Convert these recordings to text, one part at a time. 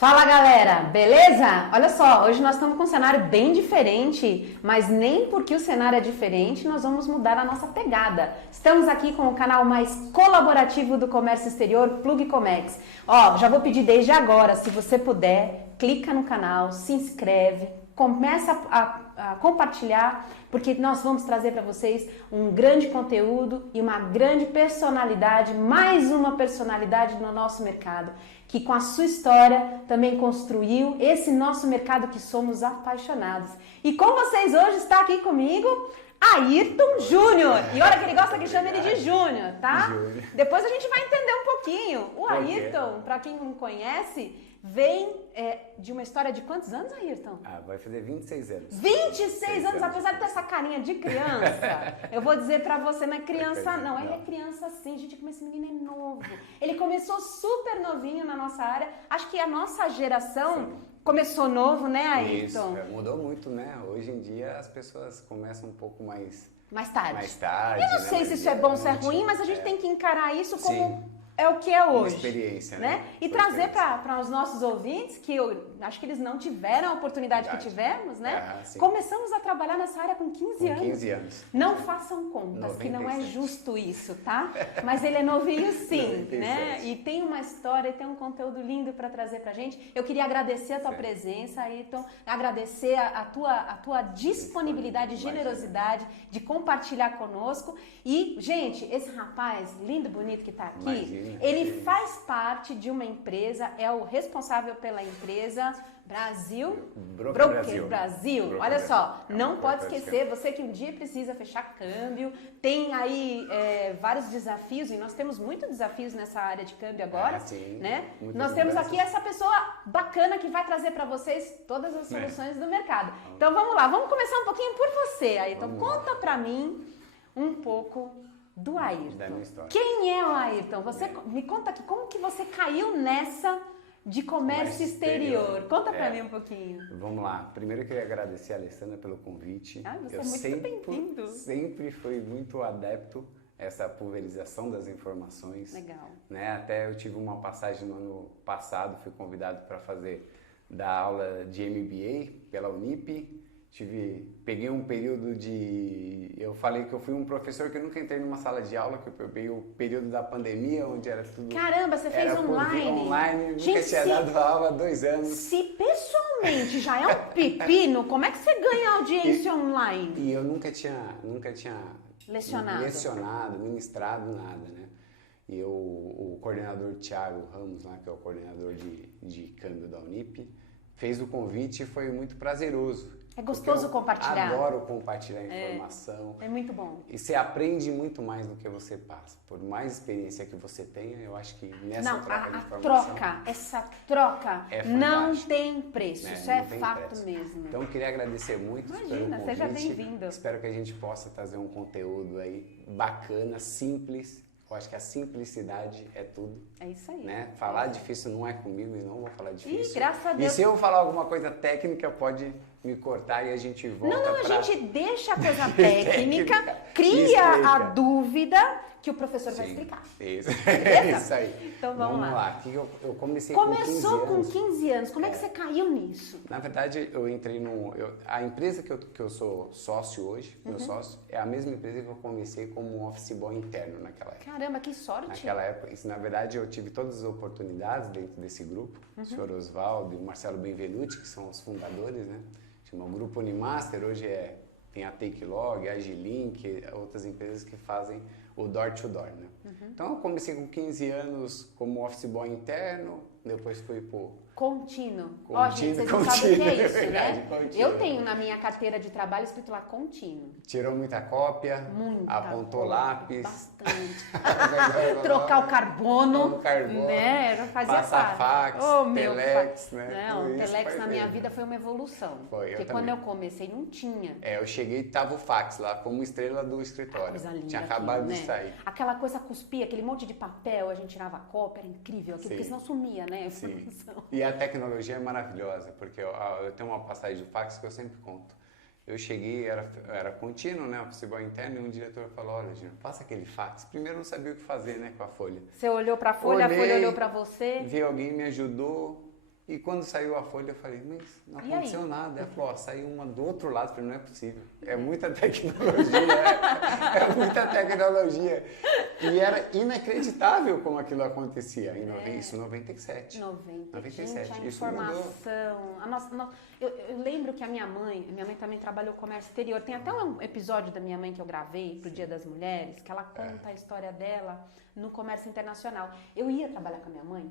Fala galera, beleza? Olha só, hoje nós estamos com um cenário bem diferente, mas nem porque o cenário é diferente nós vamos mudar a nossa pegada. Estamos aqui com o canal mais colaborativo do comércio exterior, Plug Comex. Ó, já vou pedir desde agora, se você puder, clica no canal, se inscreve, começa a compartilhar, porque nós vamos trazer para vocês um grande conteúdo e uma grande personalidade, mais uma personalidade no nosso mercado, que com a sua história também construiu esse nosso mercado que somos apaixonados. E com vocês hoje está aqui comigo Ayrton Júnior. E olha que ele gosta que chame ele de Júnior, tá? Júnior. Depois a gente vai entender um pouquinho. O Ayrton, para quem não conhece, vem de uma história de quantos anos, Ayrton? Vai fazer 26 anos. 26 anos, apesar de ter essa carinha de criança, eu vou dizer pra você, não é criança não, ele é criança sim, gente, como esse menino é novo. Ele começou super novinho na nossa área, acho que a nossa geração começou novo, né, Ayrton? Isso, mudou muito, né? Hoje em dia as pessoas começam um pouco mais tarde. Mais tarde. Eu não sei se isso é bom ou se é ruim, mas a gente tem que encarar isso como... é o que é hoje. Uma experiência, né? E trazer para os nossos ouvintes, que eu acho que eles não tiveram a oportunidade que tivemos, né? Começamos a trabalhar nessa área com 15 anos. 15 anos. Não façam contas, que não é justo isso, tá? Mas ele é novinho sim, 97. né? E tem uma história e tem um conteúdo lindo para trazer pra gente. Eu queria agradecer a tua presença, Ayrton, agradecer a tua disponibilidade, generosidade de compartilhar conosco. E, gente, esse rapaz lindo, bonito que tá aqui, ele faz parte de uma empresa, é o responsável pela empresa Broker Brasil. Olha só, não pode esquecer, você que um dia precisa fechar câmbio, tem aí vários desafios, e nós temos muitos desafios nessa área de câmbio agora, né? Nós temos aqui essa pessoa bacana que vai trazer para vocês todas as soluções do mercado. Então vamos lá, vamos começar um pouquinho por você, Ayrton. Conta para mim um pouco do Ayrton. Da minha história. Quem é o Ayrton? Você me conta aqui, como que você caiu nessa de comércio exterior? Conta pra mim um pouquinho. Vamos lá. Primeiro eu queria agradecer a Alessandra pelo convite. Você é muito bem-vindo. Sempre fui muito adepto a essa pulverização das informações. Legal. Né? Até eu tive uma passagem no ano passado, fui convidado para fazer da aula de MBA pela Unip. Peguei um período eu falei que eu fui um professor que eu nunca entrei numa sala de aula, que eu peguei o período da pandemia, onde era tudo... Caramba, você fez online? Online, nunca tinha dado aula há 2 anos. Se pessoalmente já é um pepino, como é que você ganha audiência online? E eu nunca tinha lecionado, ministrado nada, né? E o coordenador Thiago Ramos, lá, que é o coordenador de câmbio da Unip, fez o convite e foi muito prazeroso. É gostoso compartilhar. Adoro compartilhar informação. É muito bom. E você aprende muito mais do que você passa. Por mais experiência que você tenha, eu acho que nessa troca de informação... essa troca não tem preço. Né? Isso é fato mesmo. Então, eu queria agradecer muito pelo convite. Seja bem-vindo. Espero que a gente possa trazer um conteúdo aí bacana, simples. Eu acho que a simplicidade é tudo. É isso aí. Né? Falar difícil não é comigo e não vou falar difícil. Graças a Deus. E se eu falar alguma coisa técnica, pode me cortar e a gente volta a gente deixa a coisa técnica, cria a dúvida que o professor vai explicar. Isso. É isso aí. Então vamos lá. Eu comecei Começou com 15 anos. Como é que você caiu nisso? Na verdade, eu entrei a empresa que eu sou sócio hoje, meu sócio, é a mesma empresa que eu comecei como um office boy interno naquela época. Caramba, que sorte! Naquela época, na verdade, eu tive todas as oportunidades dentro desse grupo. O senhor Oswaldo e o Marcelo Benvenuti, que são os fundadores, né? Chama o Grupo Unimaster, hoje tem a Takelog, a Agilink, outras empresas que fazem o door-to-door, né? Então eu comecei com 15 anos como office boy interno, depois fui pro... Contínuo. Ó, gente, vocês não sabem o que é isso, né? Eu tenho na minha carteira de trabalho escrito lá contínuo. Tirou muita cópia, apontou lápis. Bastante. Trocar o carbono, né? Passar fax, telex, né? Não, o telex na minha vida foi uma evolução. Porque quando eu comecei não tinha. Eu cheguei e tava o fax lá como estrela do escritório. Coisa linda. Tinha acabado de sair. Aquela coisa cuspia, aquele monte de papel, a gente tirava a cópia, era incrível aquilo, porque senão sumia, né? E a tecnologia é maravilhosa, porque eu tenho uma passagem do fax que eu sempre conto. Eu cheguei, era contínuo, né, office boy interno, e um diretor falou, olha, Gino, passa aquele fax. Primeiro eu não sabia o que fazer, né, com a folha. Você olhou para a folha olhou para você? Vi alguém, me ajudou, E quando saiu a folha, eu falei, mas não E aconteceu aí? nada. Ela falou, ó, saiu uma do outro lado. Eu falei, não é possível. É muita tecnologia. É muita tecnologia. E era inacreditável como aquilo acontecia. Isso em 97. 97. Gente, a Isso mudou. informação. Eu lembro que a minha mãe também trabalhou comércio exterior. Tem até um episódio da minha mãe que eu gravei pro Dia das Mulheres, que ela conta a história dela no comércio internacional. Eu ia trabalhar com a minha mãe.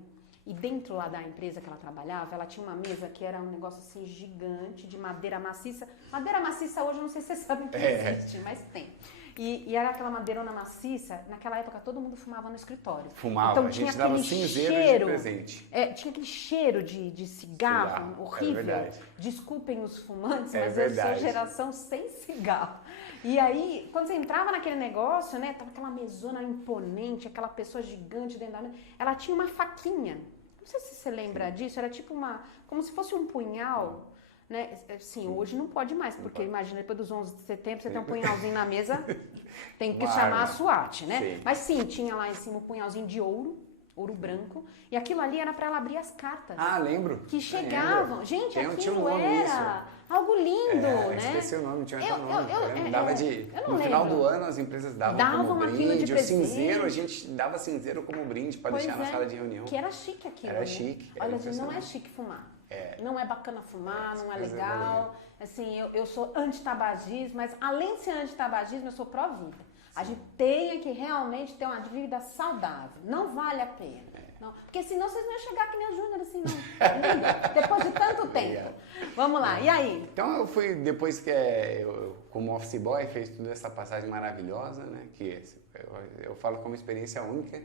E dentro lá da empresa que ela trabalhava, ela tinha uma mesa que era um negócio assim gigante, de madeira maciça. Madeira maciça hoje, eu não sei se vocês sabem que existe, mas tem. E era aquela madeirona maciça, naquela época todo mundo fumava no escritório. Fumava, então, a tinha gente dava aquele cinzeiro cheiro, de presente. tinha aquele cheiro de cigarro horrível. verdade. Desculpem os fumantes, É mas eu verdade. sou geração sem cigarro. E aí, quando você entrava naquele negócio, né, tava aquela mesona imponente, aquela pessoa gigante dentro da mesa, ela tinha uma faquinha. Não sei se você lembra disso, era tipo como se fosse um punhal, né? Sim, hoje não pode mais, porque imagina, depois dos 11 de setembro, você tem um punhalzinho na mesa, tem que chamar a SWAT, né? Sim. Mas sim, tinha lá em cima um punhalzinho de ouro branco, e aquilo ali era para ela abrir as cartas. Ah, lembro. Que chegavam. Lembro. Gente, Tinha aquilo um nome era isso. algo lindo, né? Esqueci o nome, tinha até nome. eu não No final lembro. do ano, as empresas davam como aquilo de brinde. O presente. cinzeiro, a gente dava cinzeiro como brinde para deixar na sala de reunião. Que era chique aquilo. Era né? chique. Era Olha, gente, não é impressionante. chique fumar. É. Não é bacana fumar, não é coisa legal. Assim, eu sou anti-tabagismo, mas além de ser anti-tabagismo, eu sou pró-vida. A gente tem que realmente ter uma vida saudável. Não vale a pena. Não. Porque senão vocês não iam chegar que nem a Júnior, assim, não. Depois de tanto tempo. Vamos lá, e aí? Então eu fui, depois que eu como office boy, fez toda essa passagem maravilhosa, né? Que eu falo como experiência única.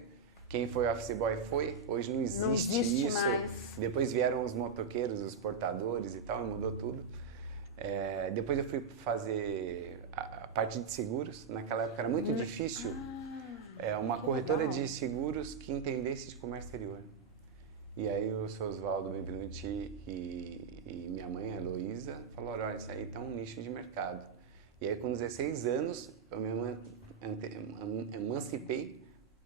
Quem foi office boy foi, hoje não existe isso. Mais. Depois vieram os motoqueiros, os portadores e tal, e mudou tudo. Depois eu fui fazer a parte de seguros. Naquela época era muito difícil. Uma corretora de seguros que entendesse de comércio exterior. E aí o seu Oswaldo Benvenuti e minha mãe, a Heloísa, falaram, olha, isso aí tá um nicho de mercado. E aí com 16 anos eu me emancipei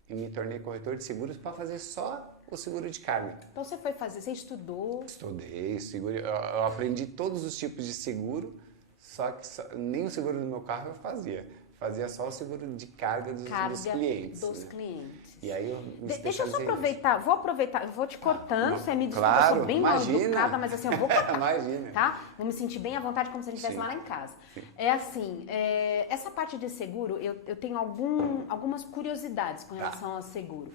e me tornei corretor de seguros para fazer só o seguro de carga. Então você foi fazer, você estudou? Estudei, seguro, eu aprendi todos os tipos de seguro, só que nem o seguro do meu carro eu fazia. Fazia só o seguro de carga dos clientes. Dos né? clientes. E aí eu me Deixa eu só especializei aproveitar, eu vou te cortando, você me desculpa, claro, eu sou bem mal imagina. educada, mas assim, eu vou cortar, Imagina. tá? Vou me sentir bem à vontade, como se a gente estivesse Sim. lá em casa. Sim. É assim, essa parte de seguro, eu tenho algumas curiosidades com relação ao seguro.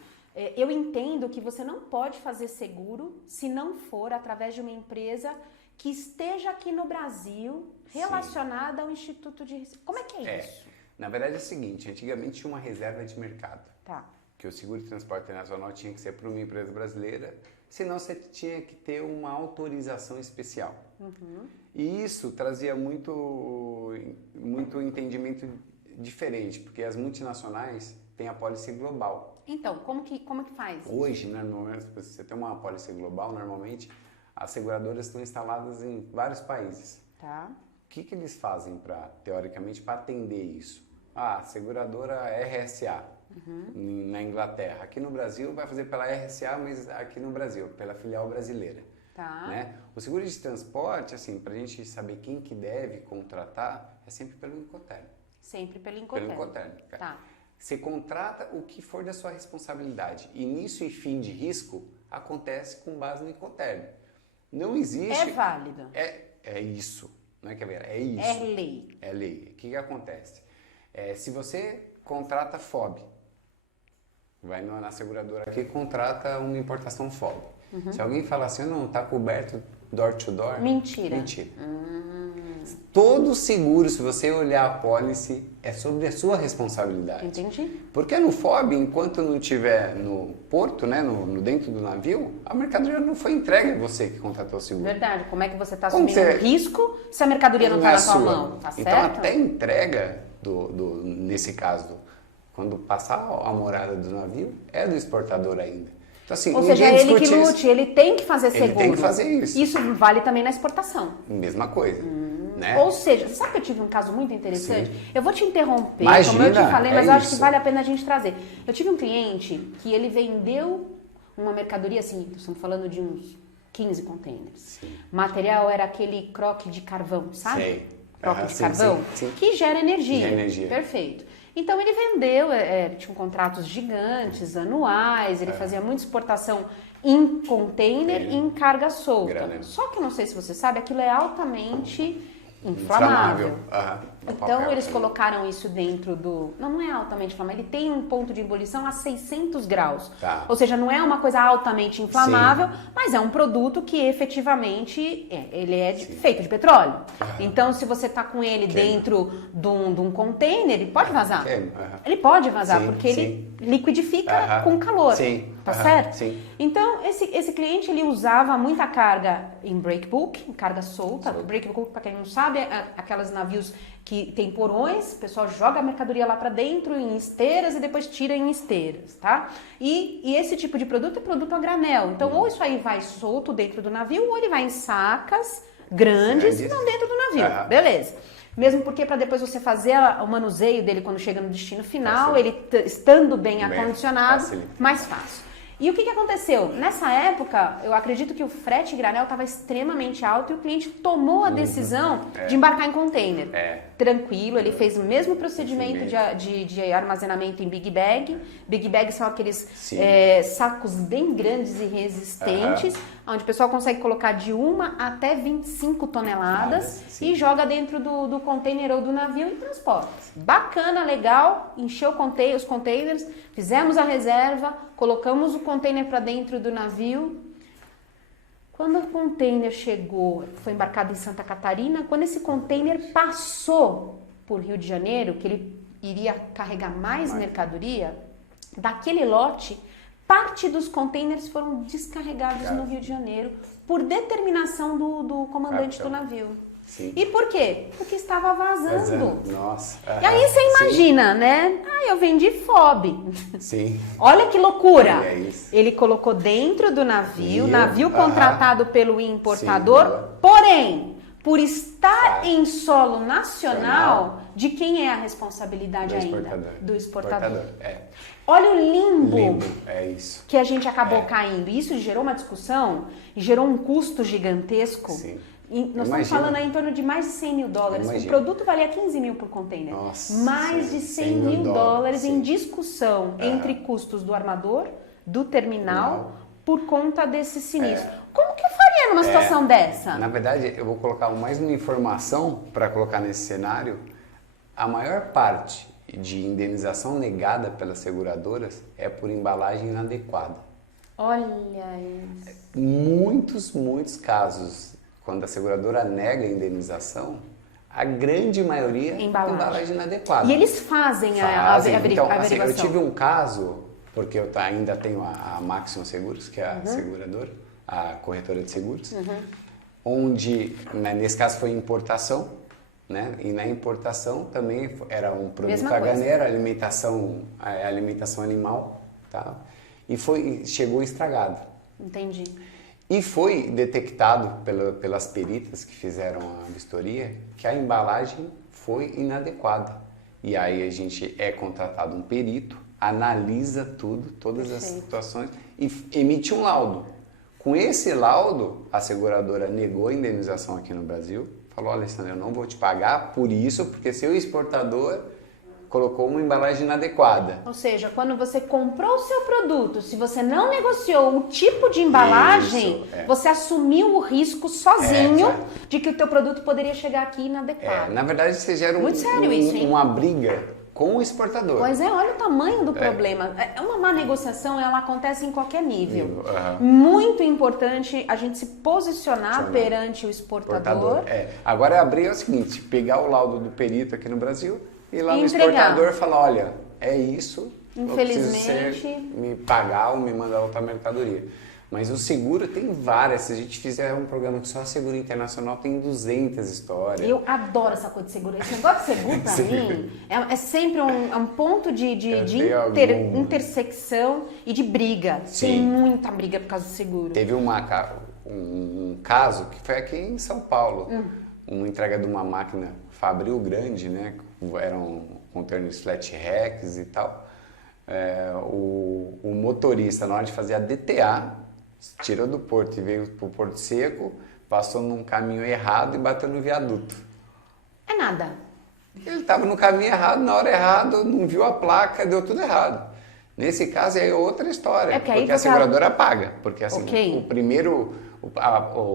Eu entendo que você não pode fazer seguro se não for através de uma empresa que esteja aqui no Brasil relacionada ao Instituto de... Como é que é isso? Na verdade é o seguinte, antigamente tinha uma reserva de mercado. Tá. Que o seguro de transporte internacional tinha que ser para uma empresa brasileira, senão você tinha que ter uma autorização especial. Uhum. E isso trazia muito entendimento diferente, porque as multinacionais têm a pólice global. Então, como que faz? Hoje, normalmente, se você tem uma pólice global, normalmente as seguradoras estão instaladas em vários países. Tá. O que eles fazem, teoricamente, para atender isso? A seguradora RSA, na Inglaterra. Aqui no Brasil vai fazer pela RSA, mas aqui no Brasil, pela filial brasileira. Tá. Né? O seguro de transporte, assim, para a gente saber quem que deve contratar, é sempre pelo Incoterm. Sempre pelo Incoterm. Pelo Incoterm. Tá. Você contrata o que for da sua responsabilidade. Início e fim de risco acontece com base no Incoterm. Não existe... É válido. É isso. Não é que é isso. É lei. É lei. O que acontece? Se você contrata FOB, vai na seguradora aqui e contrata uma importação FOB. Se alguém falar assim, não, está coberto door to door... Mentira. Mentira. Todo seguro, se você olhar a pólice, é sobre a sua responsabilidade. Entendi. Porque no FOB, enquanto não estiver no porto, né, dentro do navio, a mercadoria não foi entregue a você que contratou o seguro. Verdade. Como é que você está Como assumindo risco se a mercadoria não está na sua sua mão? Tá então, certo? até entrega, nesse caso, quando passar a morada do navio, é do exportador ainda. Então, assim, Ou seja, é ele que lute, isso. ele tem que fazer seguro. Ele tem que fazer isso. Isso vale também na exportação. Mesma coisa. Né? Ou seja, você sabe que eu tive um caso muito interessante? Sim. Eu vou te interromper, Imagina, como eu te falei, mas eu acho que isso. vale a pena a gente trazer. Eu tive um cliente que ele vendeu uma mercadoria, assim, estamos falando de uns 15 containers. Sim. O material era aquele croque de carvão, sabe? Sei. Croque de Sim, carvão, sim. que gera energia. Gera energia. Perfeito. Então ele vendeu, tinha contratos gigantes, anuais, ele fazia muita exportação em container e em carga solta. Granel. Só que eu não sei se você sabe, aquilo é altamente inflamável. No Então papel eles também. colocaram isso dentro do... Não é altamente inflamável, ele tem um ponto de ebulição a 600 graus. Tá. Ou seja, não é uma coisa altamente inflamável, mas é um produto que efetivamente ele é feito de petróleo. Então se você está com ele dentro de um container, ele pode vazar. Ele pode vazar, Sim, porque sim. ele liquidifica com calor. Sim. Tá certo? Sim. Então, esse cliente, ele usava muita carga em breakbulk, em carga solta. Breakbulk, para quem não sabe, é aqueles navios que tem porões, o pessoal joga a mercadoria lá para dentro em esteiras e depois tira em esteiras, tá? E esse tipo de produto é produto a granel. Então, ou isso aí vai solto dentro do navio, ou ele vai em sacas grandes e não dentro do navio. Beleza. Mesmo porque para depois você fazer o manuseio dele quando chega no destino final, ele estando bem acondicionado, mais fácil. E o que aconteceu? Nessa época, eu acredito que o frete granel estava extremamente alto e o cliente tomou a decisão de embarcar em container. Tranquilo, ele fez o mesmo procedimento de armazenamento em Big Bag. Big Bag são aqueles sacos bem grandes e resistentes, onde o pessoal consegue colocar de 1 até 25 toneladas e joga dentro do container ou do navio e transporta. Bacana, legal, encheu os containers, fizemos a reserva, colocamos o container para dentro do navio. Quando o container chegou, foi embarcado em Santa Catarina, quando esse container passou por Rio de Janeiro, que ele iria carregar mais mercadoria, daquele lote, parte dos containers foram descarregados no Rio de Janeiro por determinação do comandante do navio. Sim. E por quê? Porque estava vazando. Nossa. E aí você imagina, né? Eu vendi FOB. Sim. Olha que loucura. É isso. Ele colocou dentro do navio contratado pelo importador, porém, por estar em solo nacional, de quem é a responsabilidade ainda? Do exportador. Olha o limbo é isso. que a gente acabou caindo. Isso gerou uma discussão e gerou um custo gigantesco. Sim. Nós estamos falando aí em torno de mais de 100 mil dólares. O produto valia 15 mil por container. Nossa, mais de 100 mil dólares em discussão entre custos do armador, do terminal, por conta desse sinistro. Como que eu faria numa situação dessa? Na verdade, eu vou colocar mais uma informação para colocar nesse cenário. A maior parte de indenização negada pelas seguradoras é por embalagem inadequada. Olha isso. Muitos casos, quando a seguradora nega a indenização, a grande maioria é embalagem inadequada. E eles fazem a averiguação. Assim, eu tive um caso, porque eu ainda tenho a Maxion Seguros, que é a seguradora, a corretora de seguros, onde, nesse caso, foi importação, né? E na importação também era um produto a granel, alimentação animal, tá? E chegou estragado. Entendi. E foi detectado pelas peritas que fizeram a vistoria que a embalagem foi inadequada. E aí a gente contratado um perito, analisa todas as situações e emite um laudo. Com esse laudo, a seguradora negou a indenização aqui no Brasil, falou: Alessandro, eu não vou te pagar por isso, porque seu exportador colocou uma embalagem inadequada. Ou seja, quando você comprou o seu produto, se você não negociou o tipo de embalagem, você assumiu o risco sozinho de que o teu produto poderia chegar aqui inadequado. Na verdade, você gera uma briga com o exportador. Pois é, olha o tamanho do problema. Uma má negociação, ela acontece em qualquer nível. Muito importante a gente se posicionar perante o exportador. Agora, a briga é o seguinte: pegar o laudo do perito aqui no Brasil e lá no exportador falar: olha, é isso, infelizmente, eu preciso me pagar ou me mandar outra mercadoria. Mas o seguro tem várias. Se a gente fizer um programa que só seguro internacional, tem 200 histórias. Eu adoro essa coisa de seguro. Esse negócio de seguro, pra mim, é sempre um ponto de intersecção e de briga. Sim. Tem muita briga por causa do seguro. Teve um caso que foi aqui em São Paulo. Uma entrega de uma máquina Fabril grande, né? Eram containers flat racks e tal. O motorista, na hora de fazer a DTA, tirou do porto e veio para o Porto Seco, passou num caminho errado e bateu no viaduto. É nada. Ele estava no caminho errado, na hora errada, não viu a placa, deu tudo errado. Nesse caso é outra história, porque a seguradora paga. Porque assim, o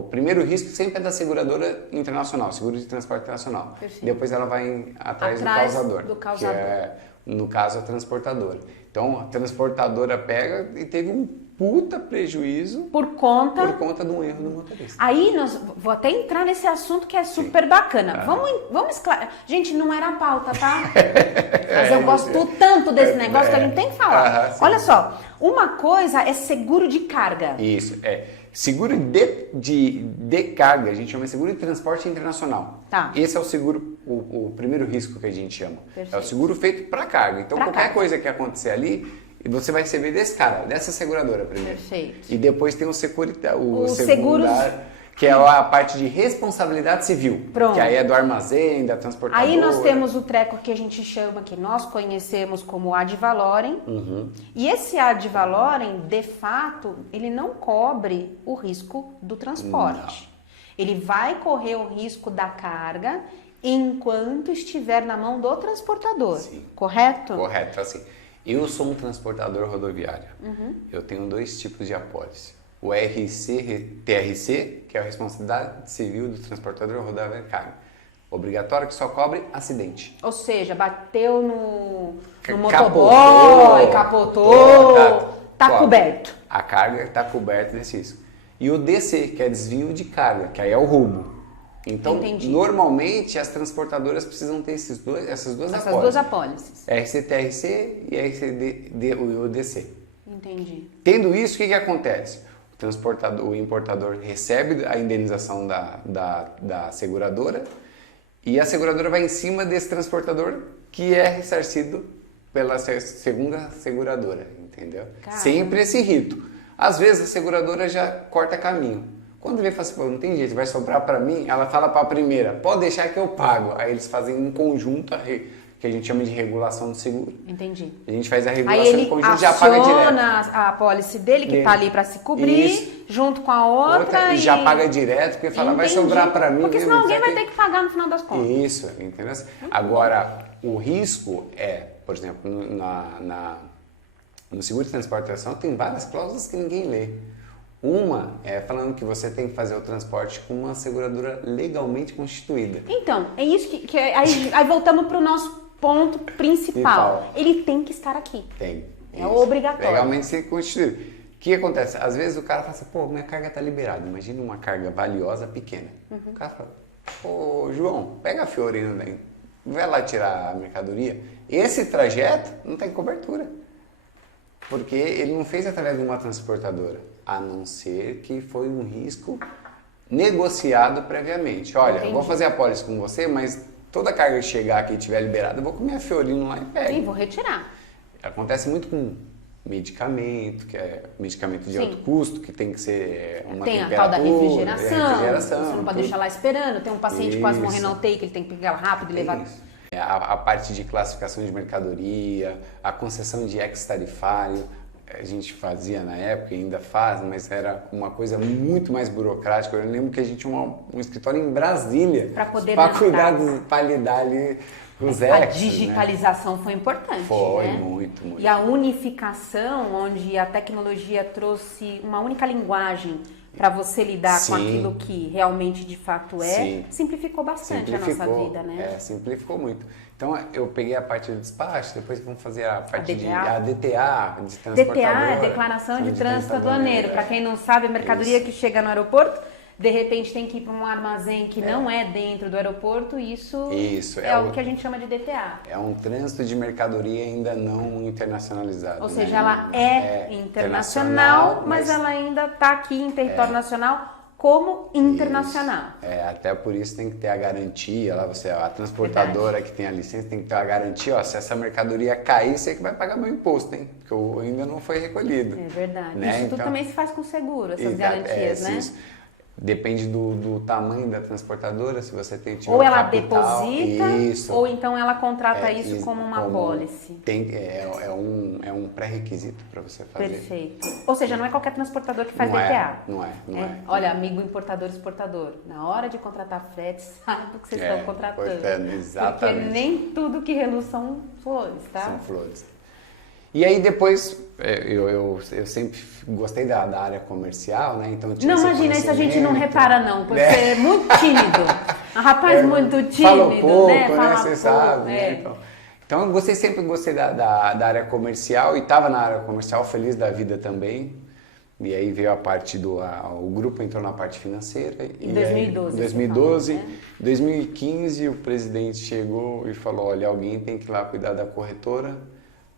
primeiro risco sempre é da seguradora internacional, seguro de transporte internacional. Perfeito. Depois ela vai atrás do causador, que é, no caso, a transportadora. Então, a transportadora pega e teve um puta prejuízo por conta de um erro do motorista. Aí vou até entrar nesse assunto que é super bacana. Vamos esclarecer. Gente, não era a pauta, tá? Mas eu gosto tanto desse negócio que a gente tem que falar. Olha só, uma coisa é seguro de carga. Isso, seguro de carga, a gente chama de seguro de transporte internacional. Tá. Esse é o seguro, o primeiro risco que a gente chama. Perfeito. É o seguro feito para carga. Então, qualquer coisa que acontecer ali, você vai receber desse cara, dessa seguradora primeiro. Perfeito. E depois tem o seguro, seguros, que é a parte de responsabilidade civil. Pronto. Que aí é do armazém, da transportadora. Aí nós temos o treco que a gente chama, que nós conhecemos como ad valorem. E esse ad valorem, de fato, ele não cobre o risco do transporte. Não. Ele vai correr o risco da carga enquanto estiver na mão do transportador. Sim. Correto? Correto, assim. Eu sou um transportador rodoviário. Eu tenho 2 tipos de apólice. O TRC, que é a Responsabilidade Civil do Transportador Rodoviário de Carga. Obrigatório, que só cobre acidente. Ou seja, bateu no motoboy, capotou, tá coberto. A carga está coberta desse risco. E o DC, que é desvio de carga, que aí é o roubo. Então, normalmente, as transportadoras precisam ter essas duas apólices. RCTRC e RCDC. Entendi. Tendo isso, o que acontece? O importador recebe a indenização da seguradora e a seguradora vai em cima desse transportador que é ressarcido pela segunda seguradora, entendeu? Caramba. Sempre esse rito. Às vezes a seguradora já corta caminho. Quando vê, fala assim, pô, não tem jeito, vai sobrar para mim, ela fala para a primeira, pode deixar que eu pago. Aí eles fazem um conjunto, que a gente chama de regulação do seguro. Entendi. A gente faz a regulação do conjunto e já paga direto. Aí ele aciona a apólice dele, que está ali para se cobrir, junto com a outra e já paga direto, porque fala, vai sobrar para mim. Porque senão alguém vai ter que pagar no final das contas. Isso, entendeu? Agora, o risco por exemplo, no seguro de transportação tem várias cláusulas que ninguém lê. Uma é falando que você tem que fazer o transporte com uma seguradora legalmente constituída. Então, é isso que aí voltamos para o nosso ponto principal. Ele tem que estar aqui. Tem. É obrigatório. Legalmente ser constituído. O que acontece? Às vezes o cara fala assim, pô, minha carga está liberada. Imagina uma carga valiosa pequena. O cara fala, pô, João, pega a Fiorina daí. Vai lá tirar a mercadoria. Esse trajeto não tem cobertura. Porque ele não fez através de uma transportadora. A não ser que foi um risco negociado previamente. Olha, eu vou fazer a pólice com você, mas toda carga que chegar aqui e estiver liberada, eu vou comer a Fiorino lá e pego. Sim, vou retirar. Acontece muito com medicamento, que é medicamento de alto custo, que tem que ser uma tem temperatura. Tem a tal da refrigeração, você não pode tudo. deixar lá esperando. Tem um paciente quase morrendo na UTI, que ele tem que pegar rápido e levar... A parte de classificação de mercadoria, a concessão de ex-tarifário, a gente fazia na época, ainda faz, mas era uma coisa muito mais burocrática. Eu lembro que a gente tinha um escritório em Brasília para cuidar, para lidar ali com os ex. A digitalização, né? Foi importante. Foi, né? muito. E a unificação, onde a tecnologia trouxe uma única linguagem para você lidar com aquilo que realmente de fato simplificou bastante a nossa vida, né? Simplificou muito. Então, eu peguei a parte do despacho, depois vamos fazer a parte de DTA, de transportadora. DTA é Declaração de Trânsito Aduaneiro. Para quem não sabe, a mercadoria que chega no aeroporto, de repente tem que ir para um armazém que não é dentro do aeroporto, isso é o que a gente chama de DTA. É um trânsito de mercadoria ainda não internacionalizado. Ou seja, ela é internacional, mas ela ainda está aqui em território nacional como internacional. Até por isso tem que ter a garantia, lá a transportadora que tem a licença tem que ter a garantia, se essa mercadoria cair, você que vai pagar meu imposto, hein? Porque ainda não foi recolhido. É verdade. Né? Isso tudo também se faz com seguro, essas garantias, né? Isso. Depende do tamanho da transportadora, se você tem ou ela capital, deposita, isso, ou então ela contrata isso como uma policy. É um pré-requisito para você fazer. Perfeito. Ou seja, não é qualquer transportador que faz DTA. Não é. Olha, amigo importador, exportador, na hora de contratar frete, saiba o que vocês estão contratando. Exatamente. Porque nem tudo que reluz são flores, tá? São flores. E aí depois, eu sempre gostei da área comercial, né? Então tinha não, imagina, isso a gente não repara não, porque você é muito tímido. Um rapaz muito tímido, fala pouco, né? Fala você sabe, né? Então eu sempre gostei da área comercial e estava na área comercial, feliz da vida também. E aí veio a parte o grupo entrou na parte financeira. Em 2012. Em 2012, falou, né? 2015 o presidente chegou e falou, olha, alguém tem que ir lá cuidar da corretora,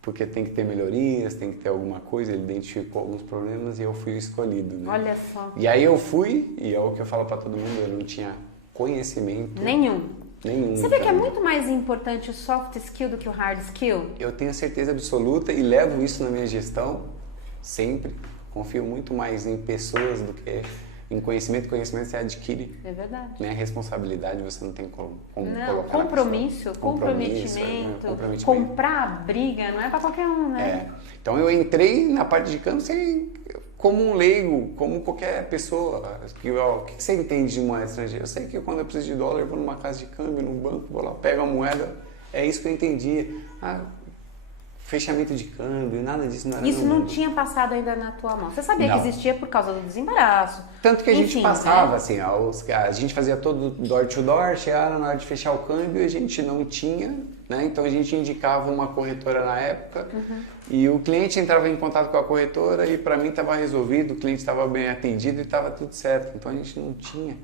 porque tem que ter melhorias, tem que ter alguma coisa, ele identificou alguns problemas e eu fui o escolhido, né? Olha só. E aí eu fui, e é o que eu falo para todo mundo, eu não tinha conhecimento nenhum. Você vê que é mim. muito mais importante o soft skill do que o hard skill? Eu tenho certeza absoluta e levo isso na minha gestão sempre. Confio muito mais em pessoas do que em conhecimento. Conhecimento você adquire. É verdade. Né? Responsabilidade você não tem como colocar. Compromisso, comprometimento, comprar a briga, não é para qualquer um, né? Então eu entrei na parte de câmbio como um leigo, como qualquer pessoa. O que você entende de moeda estrangeira? Eu sei que quando eu preciso de dólar, eu vou numa casa de câmbio, num banco, vou lá, pego a moeda. É isso que eu entendia. Fechamento de câmbio, nada disso não era. Isso não tinha passado ainda na tua mão. Você sabia que existia por causa do desembaraço. Tanto que a gente passava, assim, a gente fazia todo door to door, chegava na hora de fechar o câmbio, a gente não tinha, né? Então a gente indicava uma corretora na época e o cliente entrava em contato com a corretora e para mim estava resolvido, o cliente estava bem atendido e estava tudo certo. Então a gente não tinha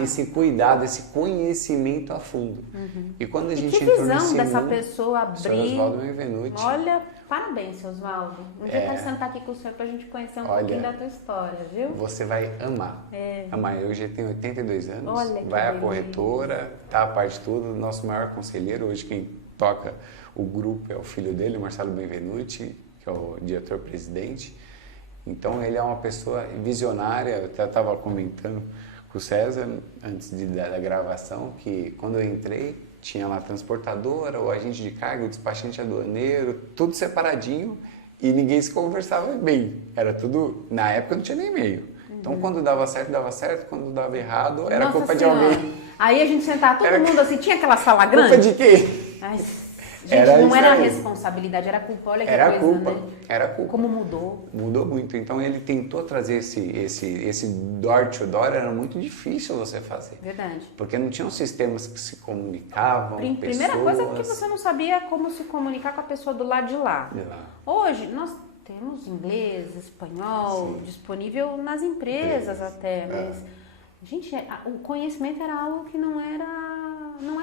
esse cuidado, esse conhecimento a fundo. E quando a gente entrou nesse visão dessa pessoa abrir. Sr. Osvaldo Benvenuti. Olha, parabéns, seu Osvaldo. Um dia eu quero sentar aqui com o senhor pra gente conhecer um pouquinho da tua história, viu? Você vai amar. Amar. Eu já tenho 82 anos. Olha, vai a corretora, tá a parte de tudo. Nosso maior conselheiro, hoje quem toca o grupo é o filho dele, o Marcelo Benvenuti, que é o diretor-presidente. Então ele é uma pessoa visionária. Eu até estava comentando com o César antes da gravação que quando eu entrei tinha lá a transportadora, o agente de carga, o despachante aduaneiro, tudo separadinho e ninguém se conversava bem. Era tudo, na época não tinha nem e-mail. Então quando dava certo, quando dava errado era culpa de alguém. Aí a gente sentava todo mundo assim, tinha aquela sala grande? Culpa de quem? Ai, gente, não era responsabilidade, era culpa, olha que coisa, né? Era culpa. Como mudou. Mudou muito. Então ele tentou trazer esse door to door, era muito difícil você fazer. Verdade. Porque não tinham sistemas que se comunicavam, Primeira coisa é porque você não sabia como se comunicar com a pessoa do lado de lá. Hoje, nós temos inglês, espanhol disponível nas empresas até, mas... Gente, o conhecimento era algo que não era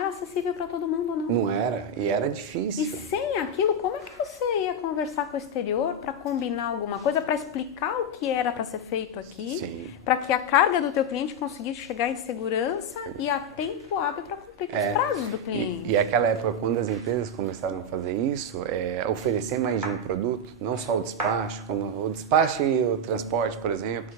acessível para todo mundo, não. Não era, e era difícil. E sem aquilo, como é que você ia conversar com o exterior para combinar alguma coisa, para explicar o que era para ser feito aqui, para que a carga do teu cliente conseguisse chegar em segurança e a tempo hábil para cumprir com os prazos do cliente? E aquela época, quando as empresas começaram a fazer isso, oferecer mais de um produto, não só o despacho, como o despacho e o transporte, por exemplo,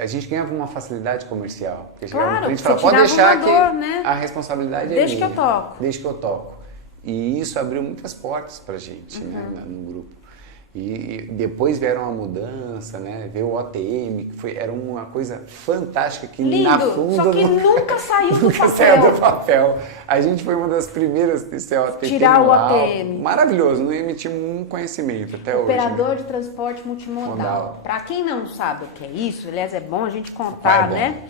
a gente ganhava uma facilidade comercial. Porque claro, a gente falava, pode deixar que né? a responsabilidade é Desde minha. que eu toco. Desde que eu toco. E isso abriu muitas portas pra gente, né, no grupo. E depois vieram uma mudança, né? Veio o OTM, que era uma coisa fantástica que na fundo só que nunca saiu do papel. Saiu do papel. A gente foi uma das primeiras a tirar o OTM. Maravilhoso, não emitimos um conhecimento até Operador hoje. de transporte multimodal. Para quem não sabe o que é isso, aliás, é bom a gente contar, né?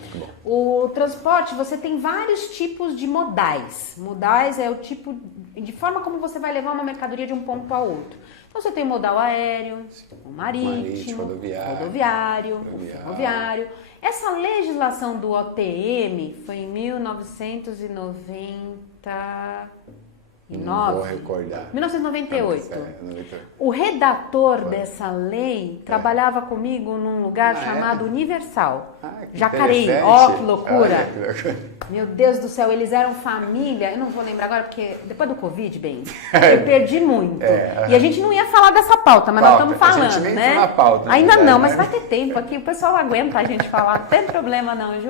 O transporte, você tem vários tipos de modais. Modais é o tipo de forma como você vai levar uma mercadoria de um ponto ao outro. Você tem o modal aéreo, o marítimo, rodoviário, o ferroviário. Essa legislação do OTM foi em 1990 Não vou recordar. 1998. 98. O redator dessa lei trabalhava comigo num lugar chamado Universal. Jacareí. Ó, que loucura. Meu Deus do céu, eles eram família. Eu não vou lembrar agora, porque depois do Covid, bem, eu perdi muito. E a gente não ia falar dessa pauta, mas nós estamos falando, a gente nem né? na pauta, Ainda verdade, não, mas né? vai ter tempo aqui. O pessoal aguenta a gente falar, não tem problema não, Ju.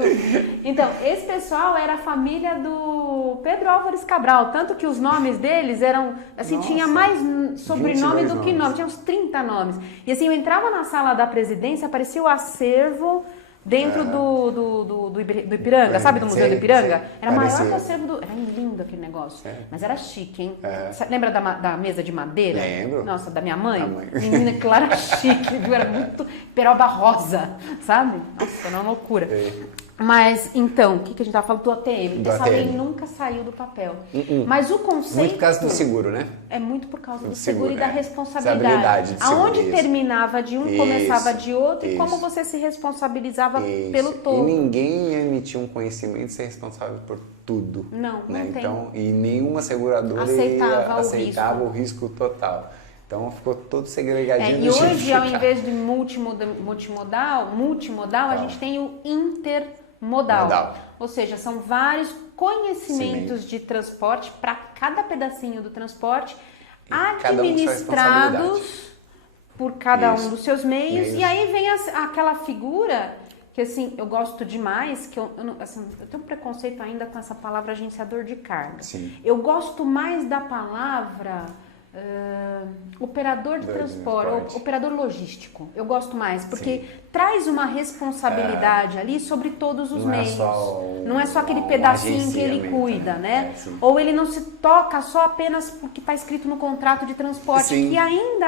Então, esse pessoal era a família do Pedro Álvares Cabral, tanto que os nomes deles eram, assim, Nossa, tinha mais sobrenome do que nomes. nome, tinha uns 30 nomes. E assim, eu entrava na sala da presidência, aparecia o acervo dentro do Ipiranga, sabe, do Museu do Ipiranga? Era maior que o acervo do... Era lindo aquele negócio, mas era chique, hein? Lembra da mesa de madeira? Lembro. Nossa, da minha mãe? A mãe. Menina, que lá era chique, viu? Era muito peroba rosa, sabe? Nossa, era uma loucura. Mas, então, o que a gente estava falando do ATM? Do Essa ATM. lei nunca saiu do papel. Mas o conceito... Muito por causa do seguro, né? É muito por causa do Do seguro e da seguro, responsabilidade. de seguro, Aonde isso. terminava de um, Isso, começava de outro, e isso. como você se responsabilizava Isso. pelo E todo. ninguém ia emitir um conhecimento e ser responsável por tudo. Não, né? não tem. Então, e nenhuma seguradora Aceitava o o risco total. Então ficou todo segregadinho. E hoje, ao invés de multimodal, a gente tem o intermodal. Ou seja, são vários conhecimentos de transporte para cada pedacinho do transporte, cada um com sua administrados por cada Isso. um dos seus meios. Meios. E aí vem aquela figura que, assim, eu gosto demais, que eu tenho um preconceito ainda com essa palavra agenciador de carga. Sim. Eu gosto mais da palavra operador de transporte, operador logístico. Eu gosto mais, porque traz uma responsabilidade ali sobre todos os meios. Não é só aquele pedacinho que ele cuida, né? Ou ele não se toca só apenas porque está escrito no contrato de transporte, que ainda